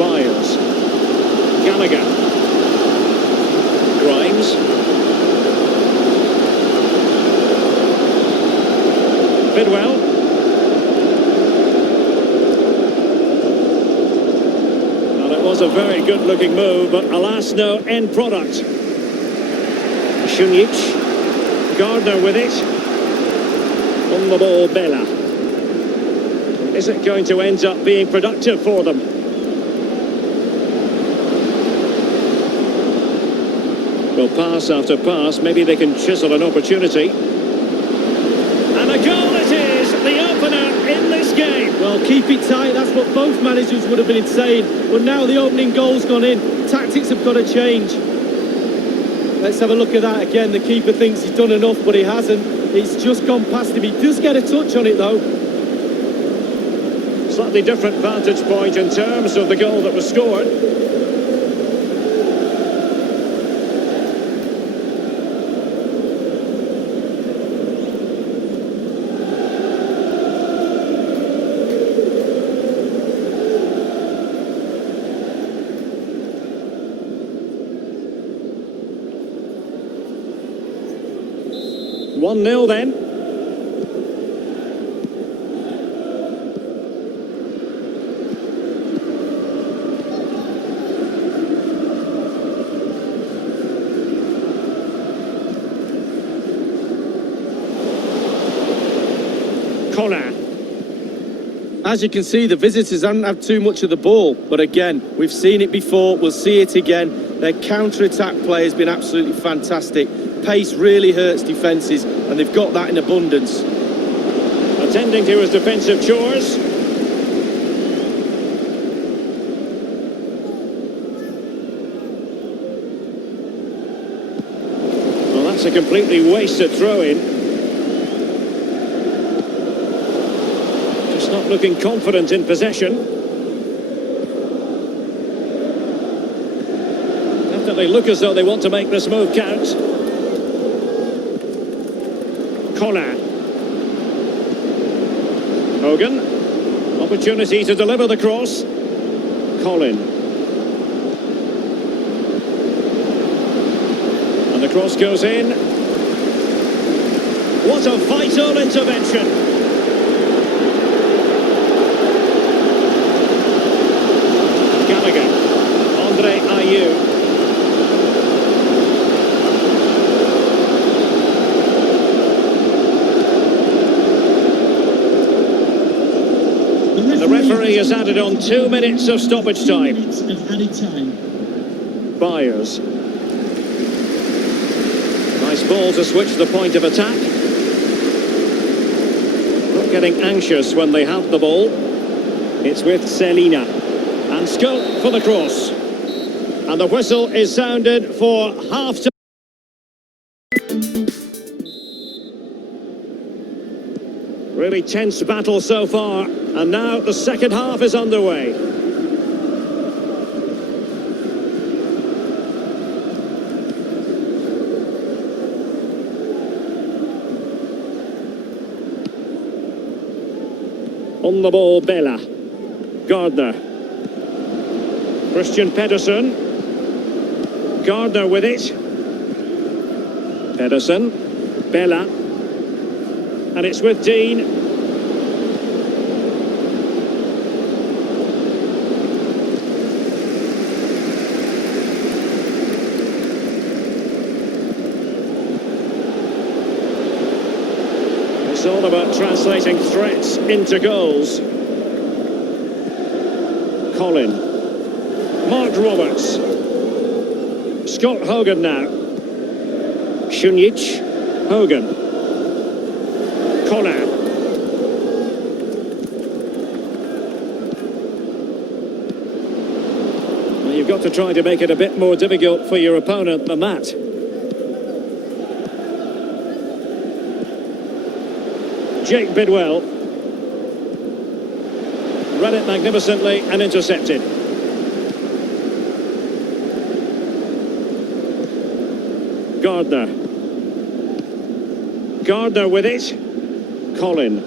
Byers. Gallagher. Grimes. Bidwell. Well, it was a very good-looking move, but alas, no end product. Shunic. Gardner with it. On the ball, Bella. Is it going to end up being productive for them? Well, pass after pass, maybe they can chisel an opportunity. And a goal it is, the opener in this game. Well, keep it tight, that's what both managers would have been saying. But now the opening goal's gone in. Tactics have got to change. Let's have a look at that again. The keeper thinks he's done enough, but he hasn't. It's just gone past him. He does get a touch on it, though. Slightly different vantage point in terms of the goal that was scored. One 0 then. Connor. As you can see, the visitors haven't had too much of the ball, but again, we've seen it before, we'll see it again. Their counter-attack play has been absolutely fantastic. Pace really hurts defences, and they've got that in abundance. Attending to his defensive chores. Well, that's a completely wasted throw-in. Just not looking confident in possession. Definitely look as though they want to make this move count. Connor. Hogan. Opportunity to deliver the cross. Colin. And the cross goes in. What a vital intervention. Gallagher. Andre Ayew. The referee has added on 2 minutes of stoppage time. Byers. Nice ball to switch the point of attack. Not getting anxious when they have the ball. It's with Selina. And scope for the cross. And the whistle is sounded for half-time. Really tense battle so far, and now the second half is underway. On the ball, Bella. Gardner. Christian Pedersen. Gardner with it. Pedersen. Bella. And it's with Dean. It's all about translating threats into goals. Colin. Mark Roberts. Scott Hogan now. Shunic. Hogan. Connor. Well, you've got to try to make it a bit more difficult for your opponent than that. Jake Bidwell. Read it magnificently and intercepted. Gardner. Gardner with it. Colin.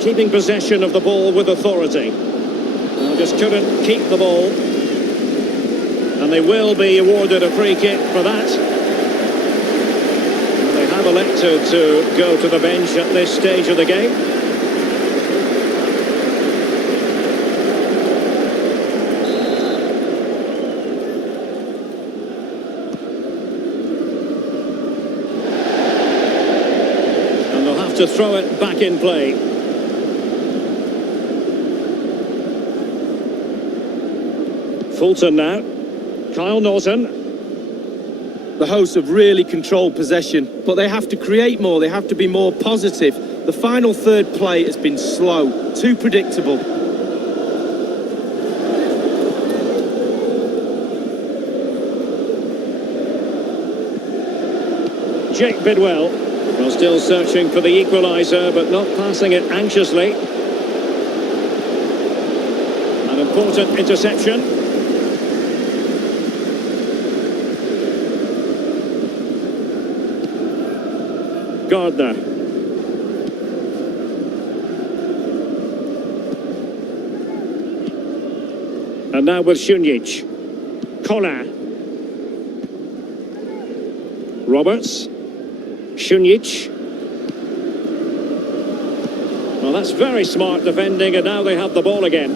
Keeping possession of the ball with authority. Just couldn't keep the ball. And they will be awarded a free kick for that. And they have elected to go to the bench at this stage of the game. And they'll have to throw it back in play. Fulton now. Kyle Norton. The hosts have really controlled possession, but they have to create more, they have to be more positive. The final third play has been slow, too predictable. Jake Bidwell. Well, still searching for the equaliser, but not passing it anxiously. An important interception. Gardner. And now with Shunic. Kola. Roberts. Shunic. Well, that's very smart defending, and now they have the ball again.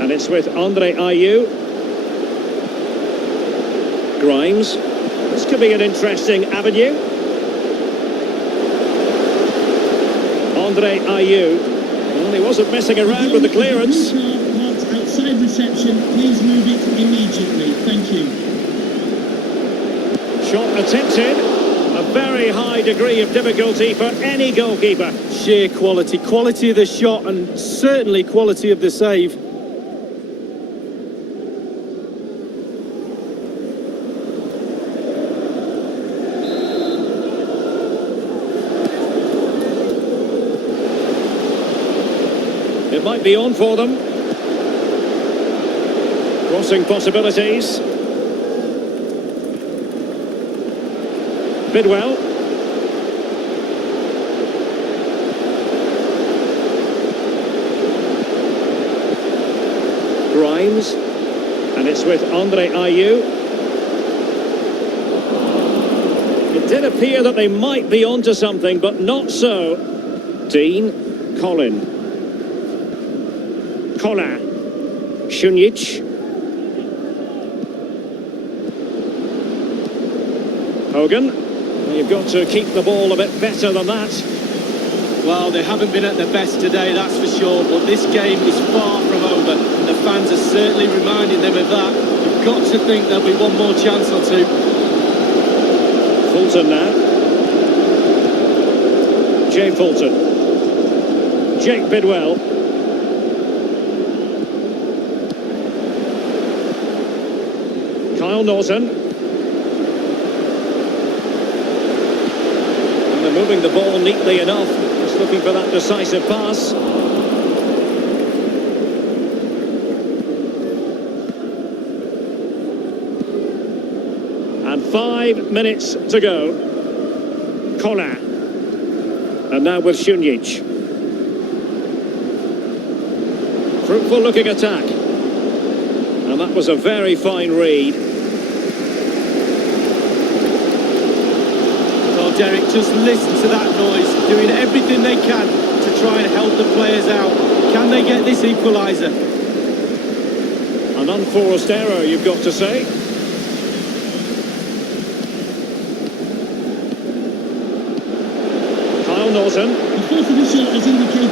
And it's with Andre Ayew. Grimes. This could be an interesting avenue. Andre Ayew. Well, he wasn't messing around with the clearance. Outside reception, please move it immediately. Thank you. Shot attempted. A very high degree of difficulty for any goalkeeper. Sheer quality. Quality of the shot and certainly quality of the save. It might be on for them. Crossing possibilities. Bidwell. Grimes. And it's with Andre Ayew. It did appear that they might be onto something, but not so. Dean. Colin. Kola. Shunic. Hogan. You've got to keep the ball a bit better than that. Well, they haven't been at their best today, that's for sure, but this game is far from over, and the fans are certainly reminding them of that. You've got to think there'll be one more chance or two. Fulton now. Jay Fulton. Jake Bidwell. Kyle Norton. And they're moving the ball neatly enough. Just looking for that decisive pass. And 5 minutes to go. Kola. And now with Shunic. Fruitful looking attack. And that was a very fine read. Oh, Derek, just listen to that noise. Doing everything they can to try and help the players out. Can they get this equaliser? An unforced error, you've got to say. Kyle Norton.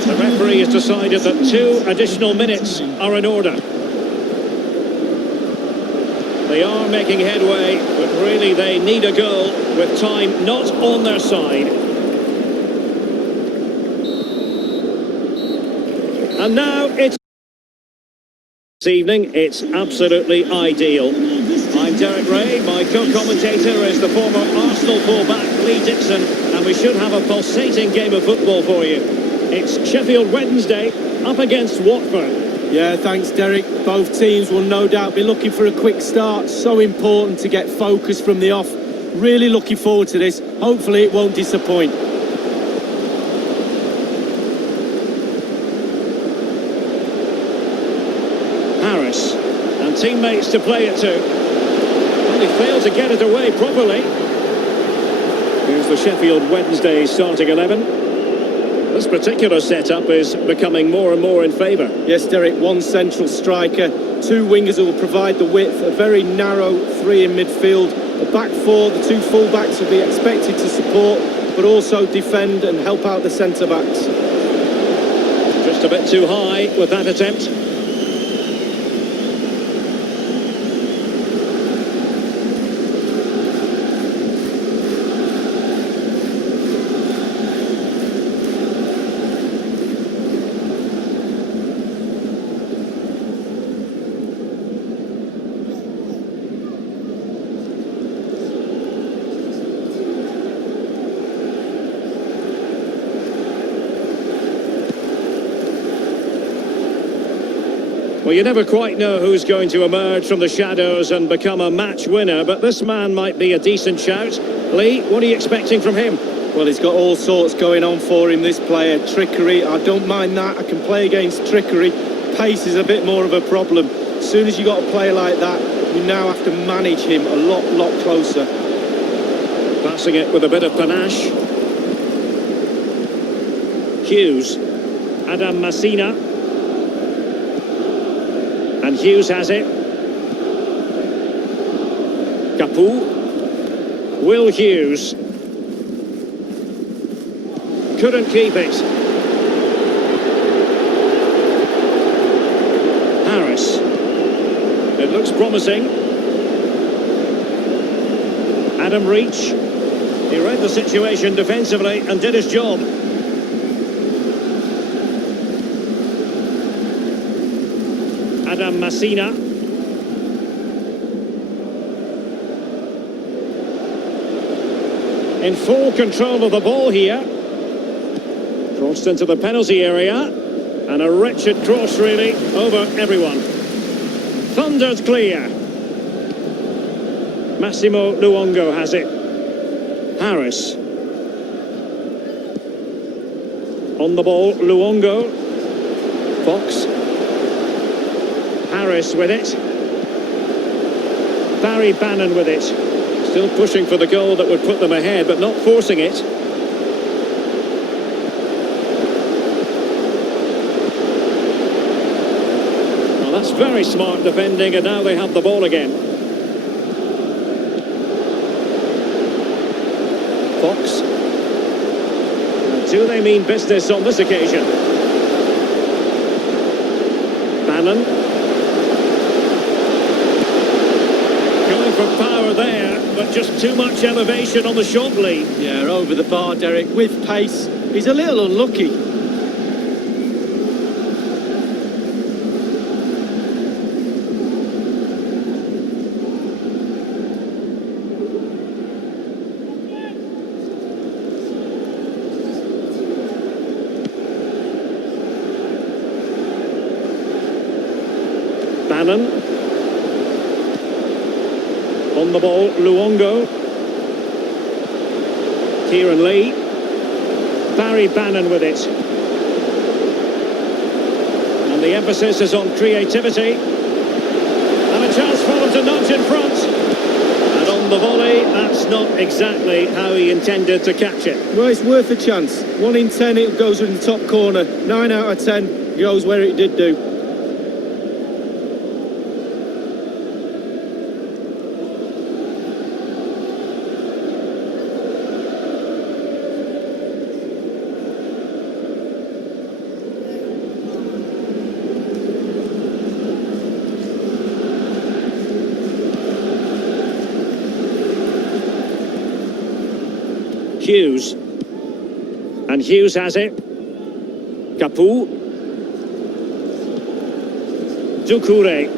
The referee has decided that 2 additional minutes are in order. They are making headway, but really they need a goal with time not on their side. And now it's this evening, it's absolutely ideal. I'm Derek Ray, my co-commentator is the former Arsenal fullback Lee Dixon, and we should have a pulsating game of football for you. It's Sheffield Wednesday up against Watford. Yeah, thanks, Derek. Both teams will no doubt be looking for a quick start. So important to get focus from the off. Really looking forward to this. Hopefully it won't disappoint. Harris and teammates to play it to. Well, he failed to get it away properly. Here's the Sheffield Wednesday starting 11. This particular setup is becoming more and more in favour. Yes, Derek, one central striker, two wingers who will provide the width, a very narrow three in midfield, a back four, the two full-backs will be expected to support, but also defend and help out the centre-backs. Just a bit too high with that attempt. Well, you never quite know who's going to emerge from the shadows and become a match winner, but this man might be a decent shout. Lee, what are you expecting from him? Well, he's got all sorts going on for him, this player. Trickery, I don't mind that. I can play against trickery. Pace is a bit more of a problem. As soon as you got a player like that, you now have to manage him a lot closer. Passing it with a bit of panache. Hughes. Adam Massina. And Hughes has it. Capoue. Will Hughes. Couldn't keep it. Harris. It looks promising. Adam Reach. He read the situation defensively and did his job. Adam Massina. In full control of the ball here. Crossed into the penalty area. And a wretched cross, really, over everyone. Thundered clear. Massimo Luongo has it. Harris. On the ball, Luongo. Fox. Harris with it. Barry Bannon with it. Still pushing for the goal that would put them ahead, but not forcing it. Well, that's very smart defending, and now they have the ball again. Fox. Now, do they mean business on this occasion? Bannon. For power there, but just too much elevation on the shot lead. Yeah, over the bar, Derek, with pace. He's a little unlucky. Bannon. On the ball, Luongo. Kieran Lee. Barry Bannon with it. And the emphasis is on creativity. And a chance for them to nudge in front. And on the volley, that's not exactly how he intended to catch it. Well, it's worth a chance. 1 in 10 it goes in the top corner. 9 out of 10 goes where it did do. Hughes. And Hughes has it. Capoue. Doucouré.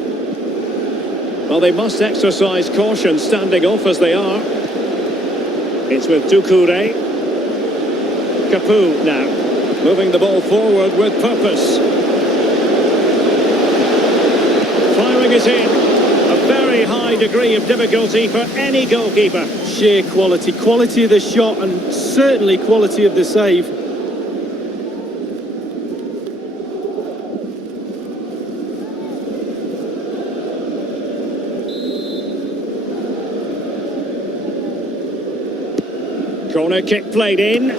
Well, they must exercise caution standing off as they are. It's with Doucouré. Capoue now. Moving the ball forward with purpose. firing it in. A very high degree of difficulty for any goalkeeper. Sheer quality. Quality of the shot and certainly quality of the save. Corner kick played in.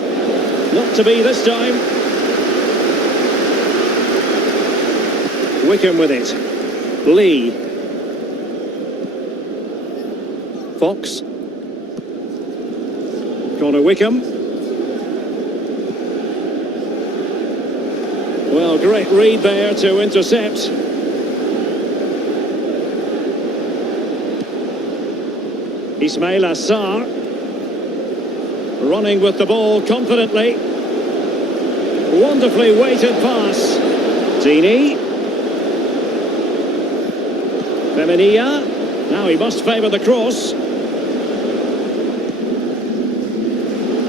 Not to be this time. Wickham with it. Lee. Fox. Connor Wickham. Well, great read there to intercept. Ismail Assar. Running with the ball confidently. Wonderfully weighted pass. Dini. Femenia. Now he must favour the cross.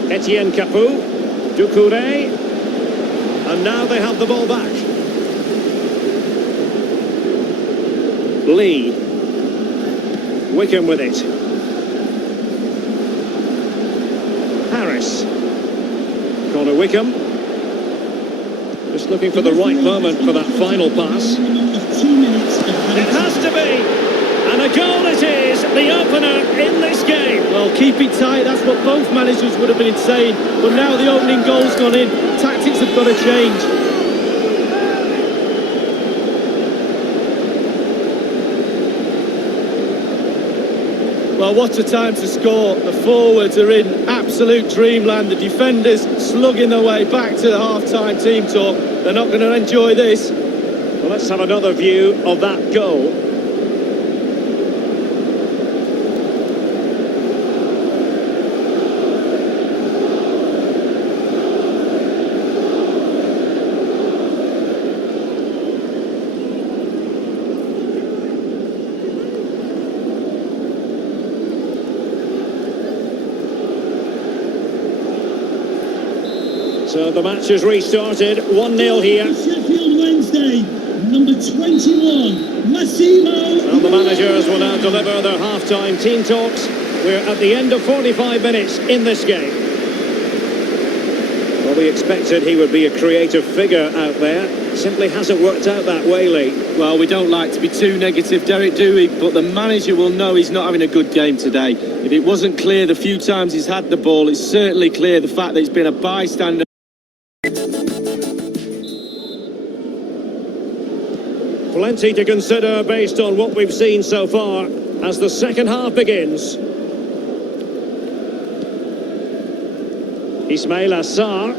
Etienne Capoue. Doucouré. And now they have the ball back. Lee. Wickham with it. Harris. Connor Wickham. Just looking for the right moment for that final pass. It has to be! And a goal it is, the opener in this game. Well, keep it tight, that's what both managers would have been saying. But now the opening goal's gone in. Tactics have got to change. Well, what a time to score. The forwards are in absolute dreamland. The defenders slugging their way back to the half-time team talk. They're not going to enjoy this. Well, let's have another view of that goal. So the match has restarted, 1-0 here. Sheffield Wednesday, number 21, Massimo. Well, the managers will now deliver their half-time team talks. We're at the end of 45 minutes in this game. Well, we expected he would be a creative figure out there. Simply hasn't worked out that way, Lee. Well, we don't like to be too negative, Derek, do we? But the manager will know he's not having a good game today. If it wasn't clear the few times he's had the ball, it's certainly clear the fact that he's been a bystander. Plenty to consider based on what we've seen so far as the second half begins. Ismail Assar.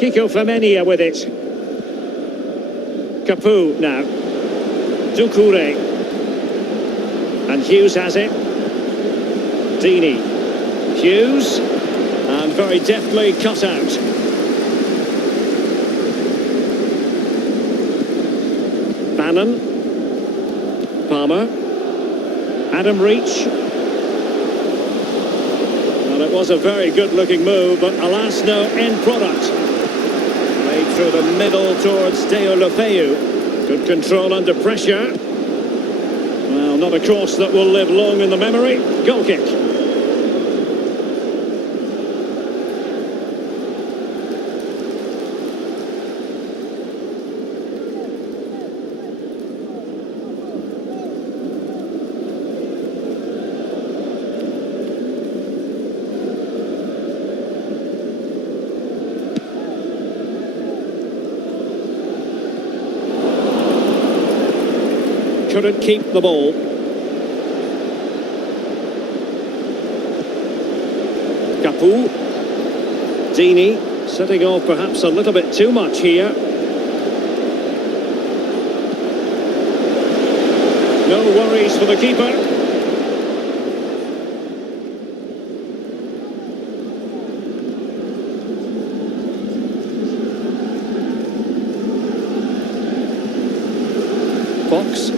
Kiko Femenia with it. Capoue now. Doucouré. And Hughes has it. Dini. Hughes. And very deftly cut out. Bannon. Palmer. Adam Reach. Well, it was a very good-looking move, but alas, no end product. Played through the middle towards Deo Lofeu. Good control under pressure. Well, not a cross that will live long in the memory. Goal kick. Couldn't keep the ball. Capoue. Dini setting off perhaps a little bit too much here. No worries for the keeper. Fox.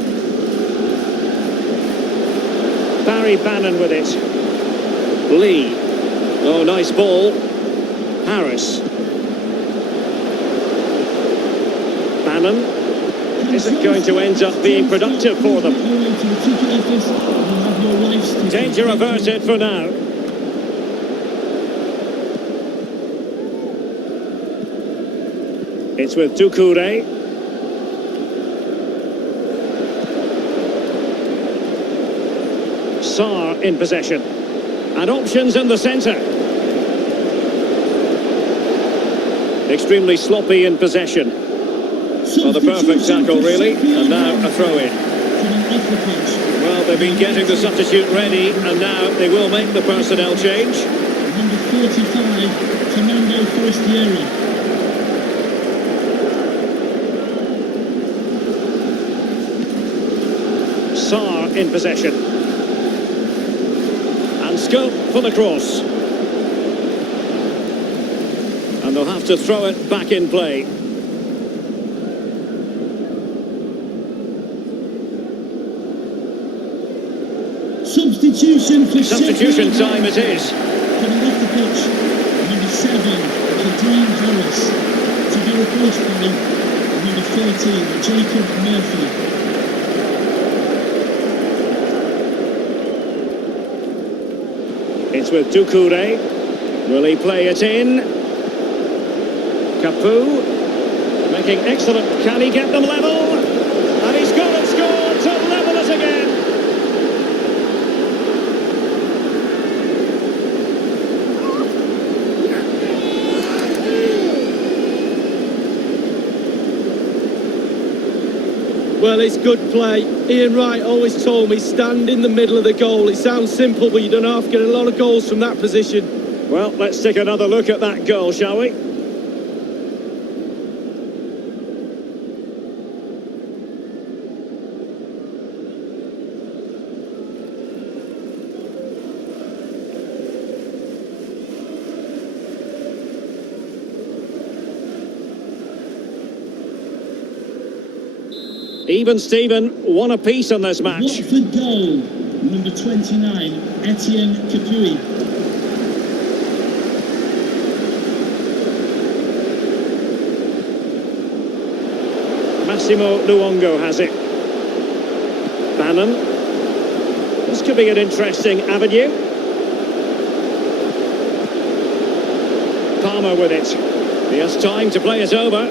Barry Bannon with it. Lee. Oh, nice ball. Harris. Bannon. isn't going to end up being productive for them. Danger averted for now. It's with Doucouré. Sarr in possession. And options in the centre. Extremely sloppy in possession. Well, the perfect tackle, really. And now a throw-in. Well, they've been getting the substitute ready, and now they will make the personnel change. Number 45, Fernando Forestieri. Sarr in possession. And scope for the cross. And they'll have to throw it back in play. Substitution for Substitution Sheffield. time it is. Coming off the pitch, number 7, Kadeem Harris. To be replaced by number 13, Jacob Murphy. It's with Doucouré. Will he play it in? Capoue. Making excellent. Can he get them level? And he's got it scored to level it again. Well, it's good play. Ian Wright always told me, stand in the middle of the goal. It sounds simple, but you don't have to get a lot of goals from that position. Well, let's take another look at that goal, shall we? Even Steven, one apiece on this match. Watford goal, number 29, Etienne Capoue. Massimo Luongo has it. Bannon. This could be an interesting avenue. Palmer with it. He has time to play it over.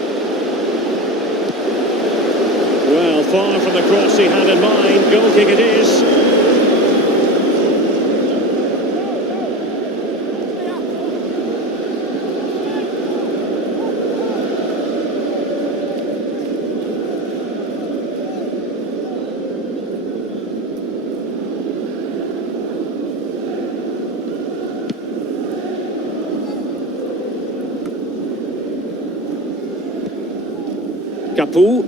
Well, far from the cross he had in mind. Goal kick it is. Capoue.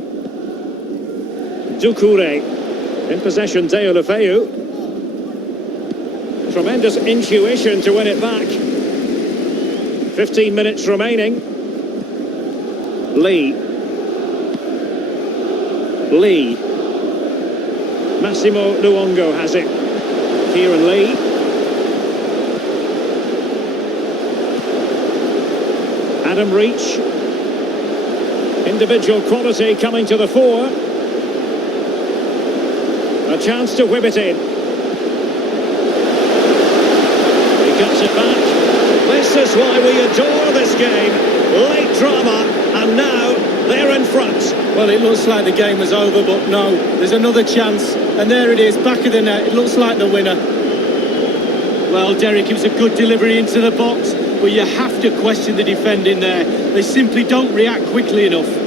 Doucouré. In possession, Deulofeu. Tremendous intuition to win it back. 15 minutes remaining. Lee. Massimo Luongo has it. Kieran Lee. Adam Reach. Individual quality coming to the fore. A chance to whip it in. He cuts it back. This is why we adore this game. Late drama, and now they're in front. Well, it looks like the game was over, but no, there's another chance. And there it is, back of the net. It looks like the winner. Well, Derek, it was a good delivery into the box, but you have to question the defending there. They simply don't react quickly enough.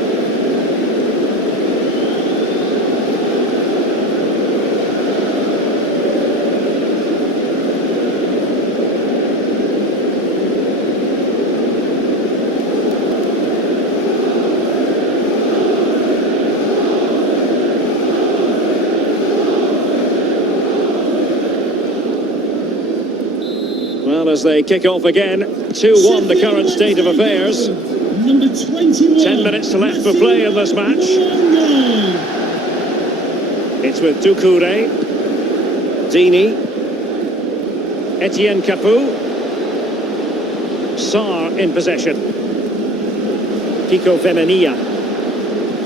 Well, as they kick off again, 2-1 the current state of affairs. Number 21. 10 minutes left for play in this match. It's with Doucouré, Dini, Etienne Capoue, Sarr in possession, Kiko Femenia,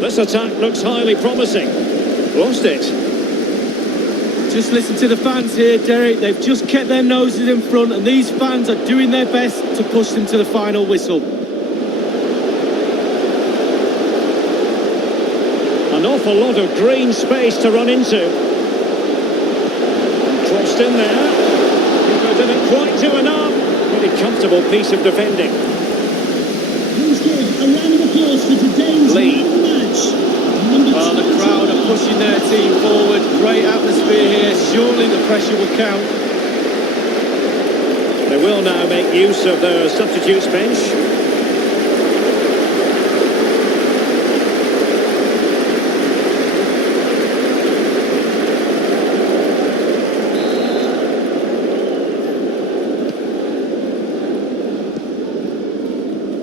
This attack looks highly promising. Lost it. Just listen to the fans here, Derek. They've just kept their noses in front, and these fans are doing their best to push them to the final whistle. An awful lot of green space to run into. And crossed in there. Keeper didn't quite do enough. Pretty comfortable piece of defending. Let's give a round of applause for today's Lee. match. Well, the crowd are pushing their team forward. Great atmosphere here. Surely the pressure will count. They will now make use of their substitutes bench.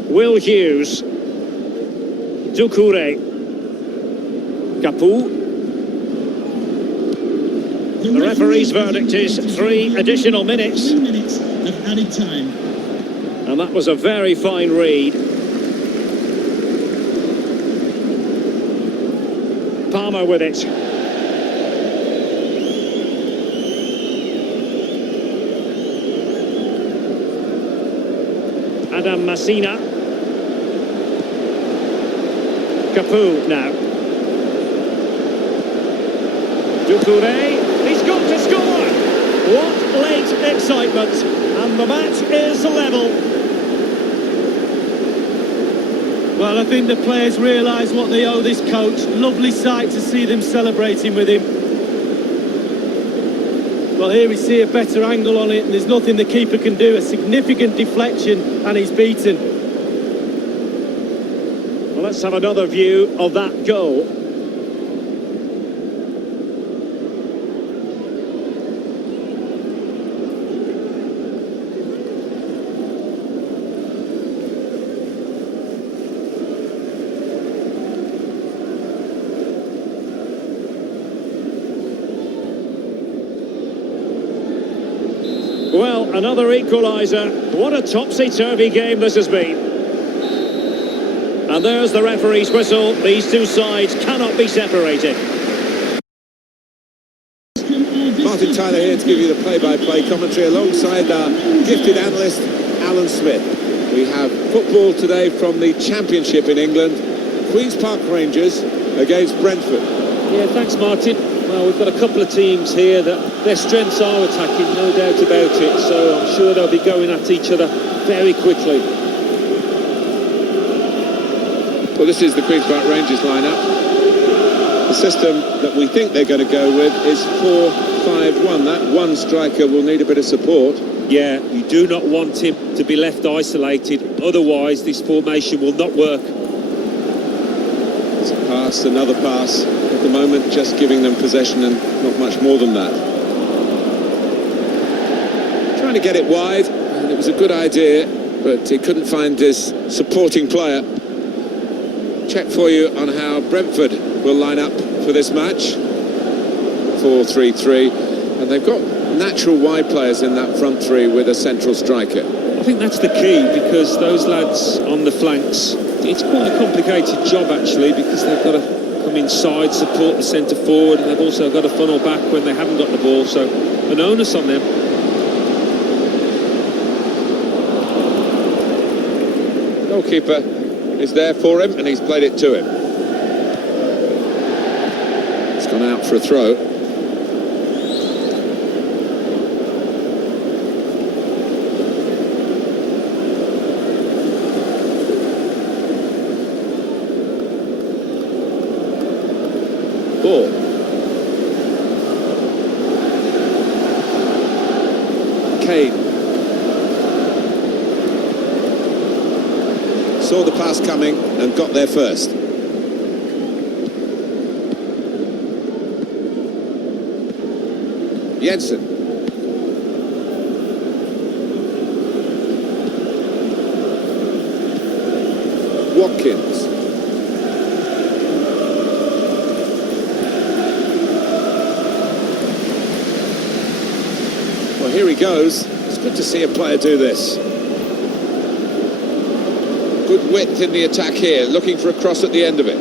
Will Hughes, Doucouré, Capoue. The referee's verdict is 3 additional minutes. 3 minutes of added time. And that was a very fine read. Palmer with it. Adam Massina. Capoue now. Doucouré, he's got to score! What late excitement! And the match is level. Well, I think the players realise what they owe this coach. Lovely sight to see them celebrating with him. Well, here we see a better angle on it, and there's nothing the keeper can do. A significant deflection, and he's beaten. Well, let's have another view of that goal. Well, another equaliser. What a topsy-turvy game this has been. And there's the referee's whistle. These two sides cannot be separated. Martin Tyler here to give you the play-by-play commentary alongside our gifted analyst, Alan Smith. We have football today from the Championship in England. Queen's Park Rangers against Brentford. Yeah, thanks, Martin. Well, we've got a couple of teams here that their strengths are attacking, no doubt about it. So I'm sure they'll be going at each other very quickly. Well, this is the Queen's Park Rangers lineup. The system that we think they're going to go with is 4-5-1. That one striker will need a bit of support. Yeah, you do not want him to be left isolated. Otherwise, this formation will not work. It's a pass, another pass. At the moment, just giving them possession and not much more than that. Trying to get it wide, and it was a good idea, but he couldn't find his supporting player. Check for you on how Brentford will line up for this match. 4-3-3, and they've got natural wide players in that front three with a central striker. I think that's the key, because those lads on the flanks, it's quite a complicated job actually, because they've got to come inside, support the centre forward, and they've also got to funnel back when they haven't got the ball, so an onus on them. Goalkeeper is there for him, and he's played it to him. It's gone out for a throw. Ball. Kane. Saw the pass coming and got there first. Jensen. Watkins. Well, here he goes. It's good to see a player do this. Good width in the attack here, looking for a cross at the end of it.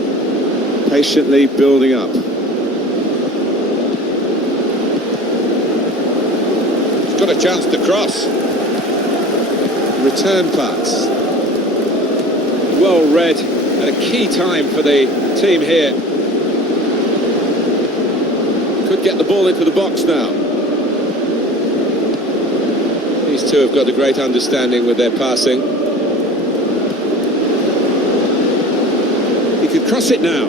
patiently building up. He's got a chance to cross. Return pass. Well read at a key time for the team here. Could get the ball into the box now. These two have got a great understanding with their passing. He could cross it now.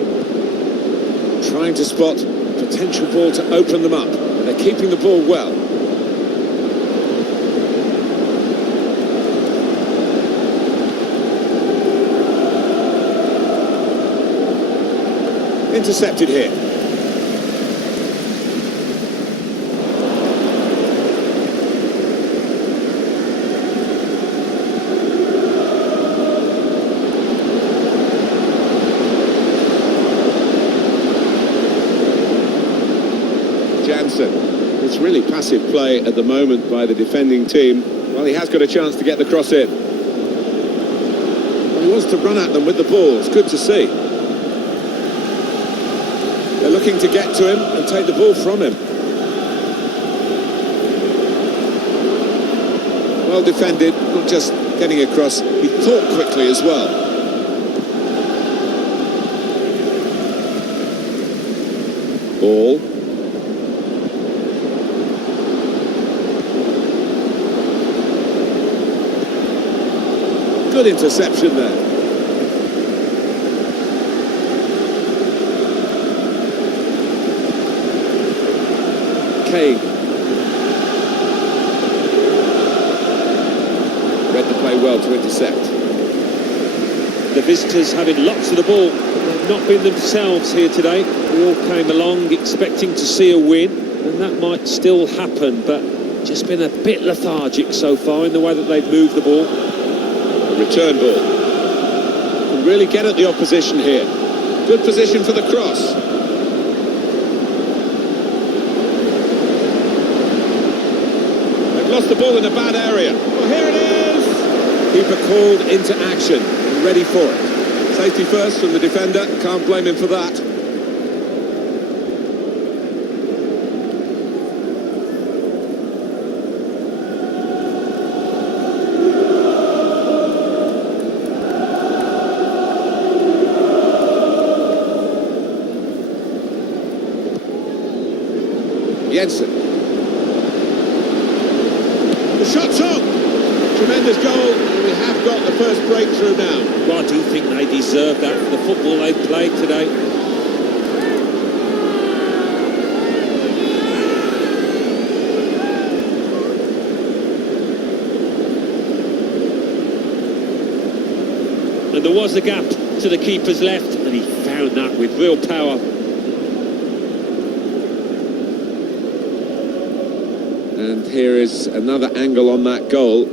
Trying to spot potential ball to open them up. They're keeping the ball well. Intercepted here. It's really passive play at the moment by the defending team. Well, he has got a chance to get the cross in. Well, he wants to run at them with the ball. It's good to see. They're looking to get to him and take the ball from him. Well defended, not just getting across, he thought quickly as well. Ball. Good interception there. Kane. Read the play well to intercept. The visitors having lots of the ball. They've not been themselves here today. We all came along expecting to see a win, and that might still happen, but just been a bit lethargic so far in the way that they've moved the ball. Return ball. Can really get at the opposition here. Good position for the cross. They've lost the ball in a bad area. Well, here it is. Keeper called into action and ready for it. Safety first from the defender. Can't blame him for that. Jensen. The shot's on. Tremendous goal, and we have got the first breakthrough now. Well, I do think they deserve that for the football they've played today. And there was a gap to the keeper's left, and he found that with real power. And here is another angle on that goal.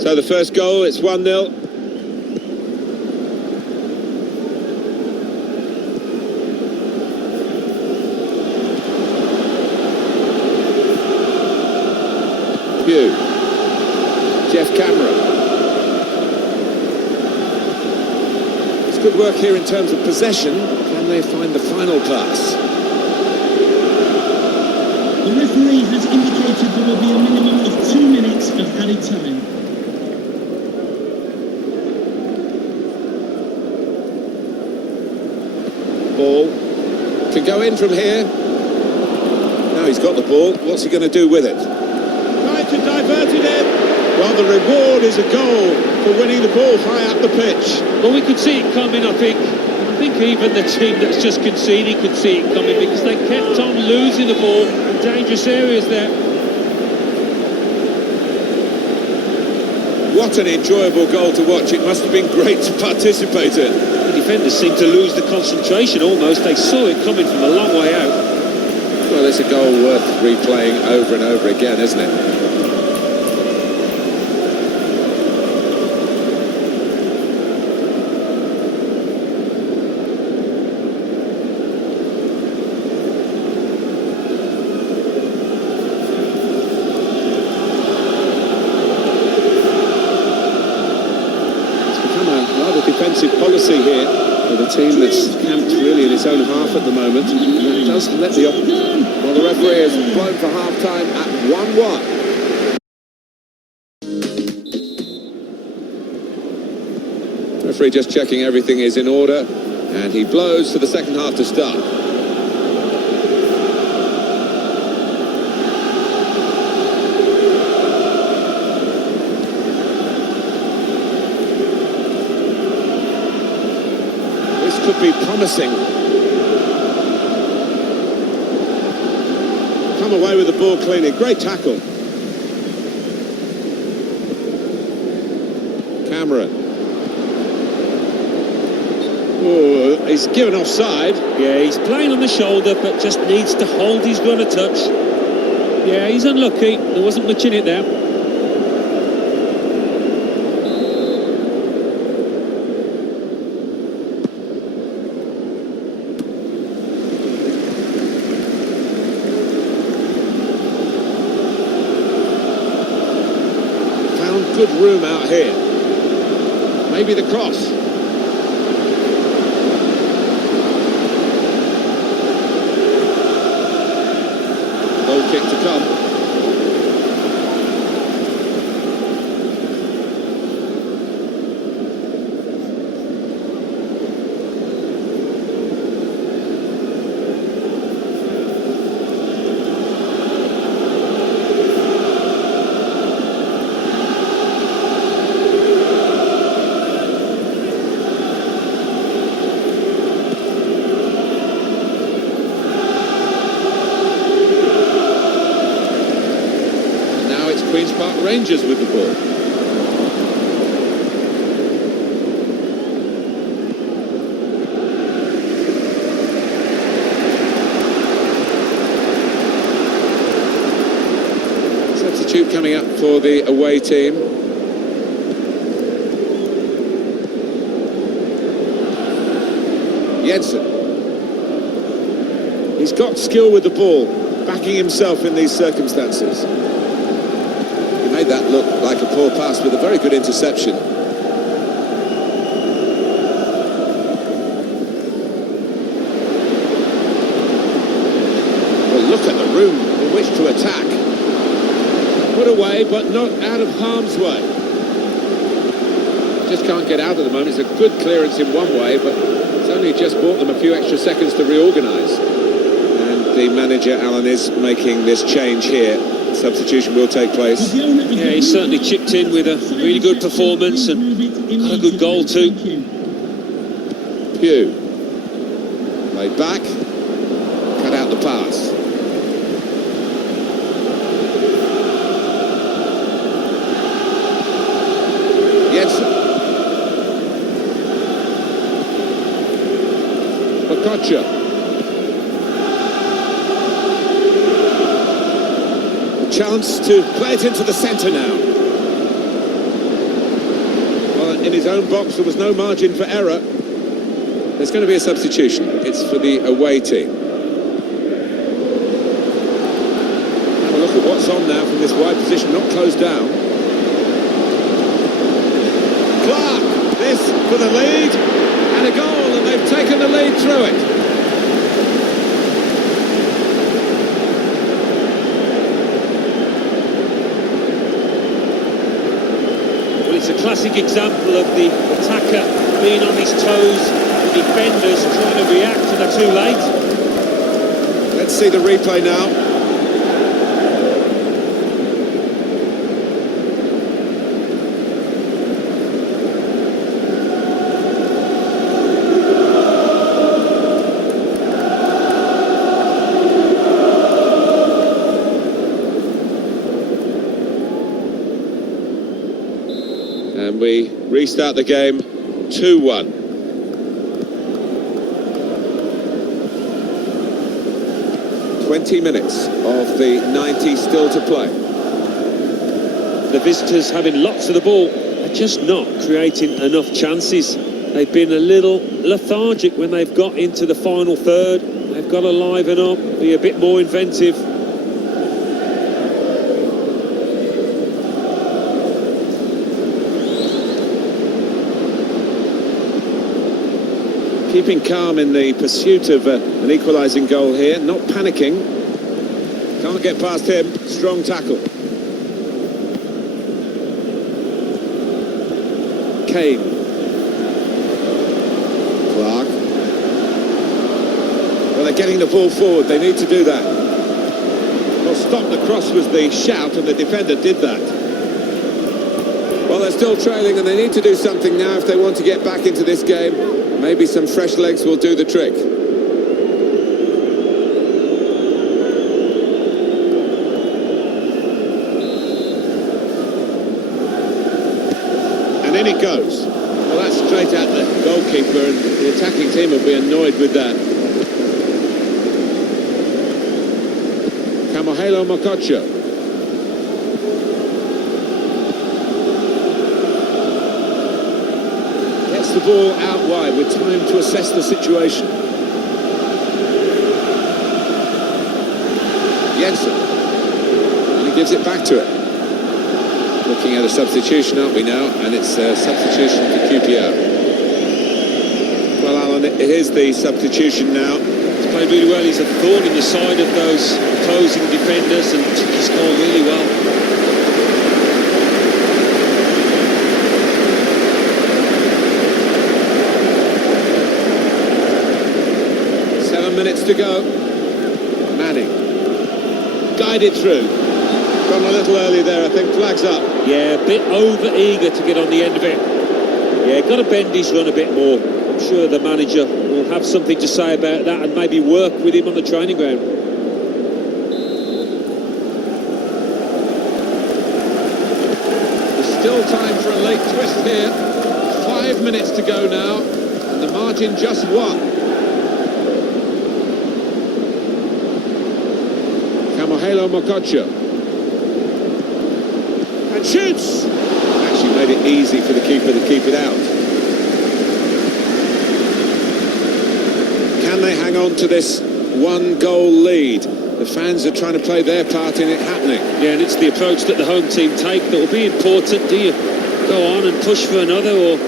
So the first goal, it's 1-0. Jeff Cameron. It's good work here in terms of possession. Can they find the final pass? The referee has indicated there will be a minimum of 2 minutes of added time. Ball can go in from here. Now he's got the ball. What's he going to do with it? Trying to divert it in. Well, the reward is a goal for winning the ball high up the pitch. Well, we could see it coming, I think. I think even the team that's just conceded could see it coming because they kept on losing the ball in dangerous areas there. What an enjoyable goal to watch. It must have been great to participate in. The defenders seemed to lose the concentration almost. They saw it coming from a long way out. Well, it's a goal worth replaying over and over again, isn't it? defensive policy here with a team that's camped really in its own half at the moment. And that does let the... Well, the referee has blown for half-time at 1-1. Referee just checking everything is in order, and he blows for the second half to start. This could be promising. Come away with the ball cleanly. Great tackle. Cameron. Oh, he's given offside. Yeah, he's playing on the shoulder, but just needs to hold his run a touch. Yeah, he's unlucky. There wasn't much in it there. Found good room out here. Maybe the cross. Kick to come. Queen's Park Rangers with the ball. Substitute coming up for the away team. Jensen. He's got skill with the ball, backing himself in these circumstances. Made that look like a poor pass with a very good interception. Well, look at the room in which to attack. Put away, but not out of harm's way. Just can't get out at the moment. It's a good clearance in one way, but it's only just bought them a few extra seconds to reorganise. And the manager, Alan, is making this change here. Substitution will take place. Yeah, he certainly chipped in with a really good performance and had a good goal too. Pugh. Laid back. Cut out the pass. Jensen. Okocha. Chance to play it into the centre now. Well, in his own box there was no margin for error. There's going to be a substitution. It's for the away team. Have a look at what's on now from this wide position, not closed down. Clark, this for the lead, and a goal, and they've taken the lead through it. It's a classic example of the attacker being on his toes, the defenders trying to react and they're too late. Let's see the replay now. And we restart the game 2-1. Minutes of the 90 still to play. The visitors having lots of the ball, they're just not creating enough chances. They've been a little lethargic when they've got into the final third. They've got to liven up, be a bit more inventive. Keeping calm in the pursuit of an equalising goal here, not panicking. Can't get past him. Strong tackle. Kane. Clark. Well, they're getting the ball forward. They need to do that. Well, stop the cross was the shout, and the defender did that. Well, they're still trailing, and they need to do something now if they want to get back into this game. Maybe some fresh legs will do the trick. And in it goes. Well, that's straight at the goalkeeper, and the attacking team will be annoyed with that. Camahelo Mokocho. Gets the ball out wide with time to assess the situation. Jensen. And he gives it back to it. Looking at a substitution, aren't we now? And it's a substitution for QPR. Well, Alan, here's the substitution now. He's played really well. He's a thorn in the side of those opposing defenders and he scored really well. Minutes to go. Manning guided through. Gone a little early there, I think. Flags up. Yeah, a bit over eager to get on the end of it. Yeah, got to bend his run a bit more. I'm sure the manager will have something to say about that and maybe work with him on the training ground. There's still time for a late twist here. 5 minutes to go now, and the margin just one. Camahelo Mokocho. And shoots! Actually made it easy for the keeper to keep it out. Can they hang on to this one-goal lead? The fans are trying to play their part in it happening. Yeah, and it's the approach that the home team take that will be important. Do you go on and push for another, or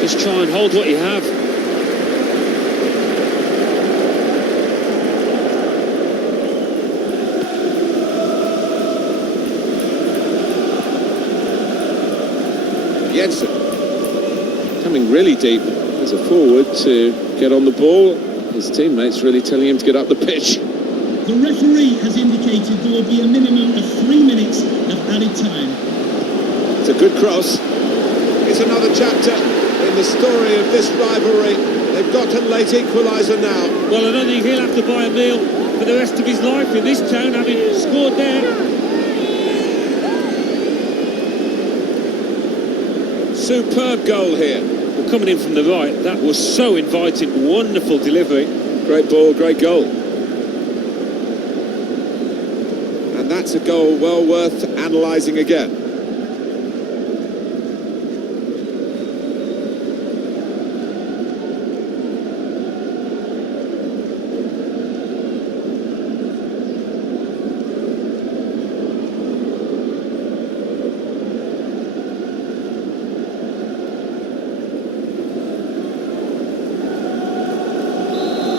just try and hold what you have? Jensen coming really deep as a forward to get on the ball. His teammates really telling him to get up the pitch. The referee has indicated there will be a minimum of 3 minutes of added time. It's a good cross. It's another chapter in the story of this rivalry. They've got a late equaliser now. Well, I don't think he'll have to buy a meal for the rest of his life in this town, having scored there. Superb goal here. Well, coming in from the right, that was so inviting. Wonderful delivery. Great ball, great goal. And that's a goal well worth analysing again.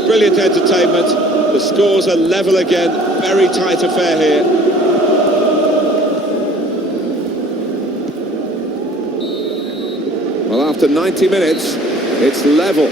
Brilliant entertainment. The scores are level again. Very tight affair here. Well, after 90 minutes, it's level.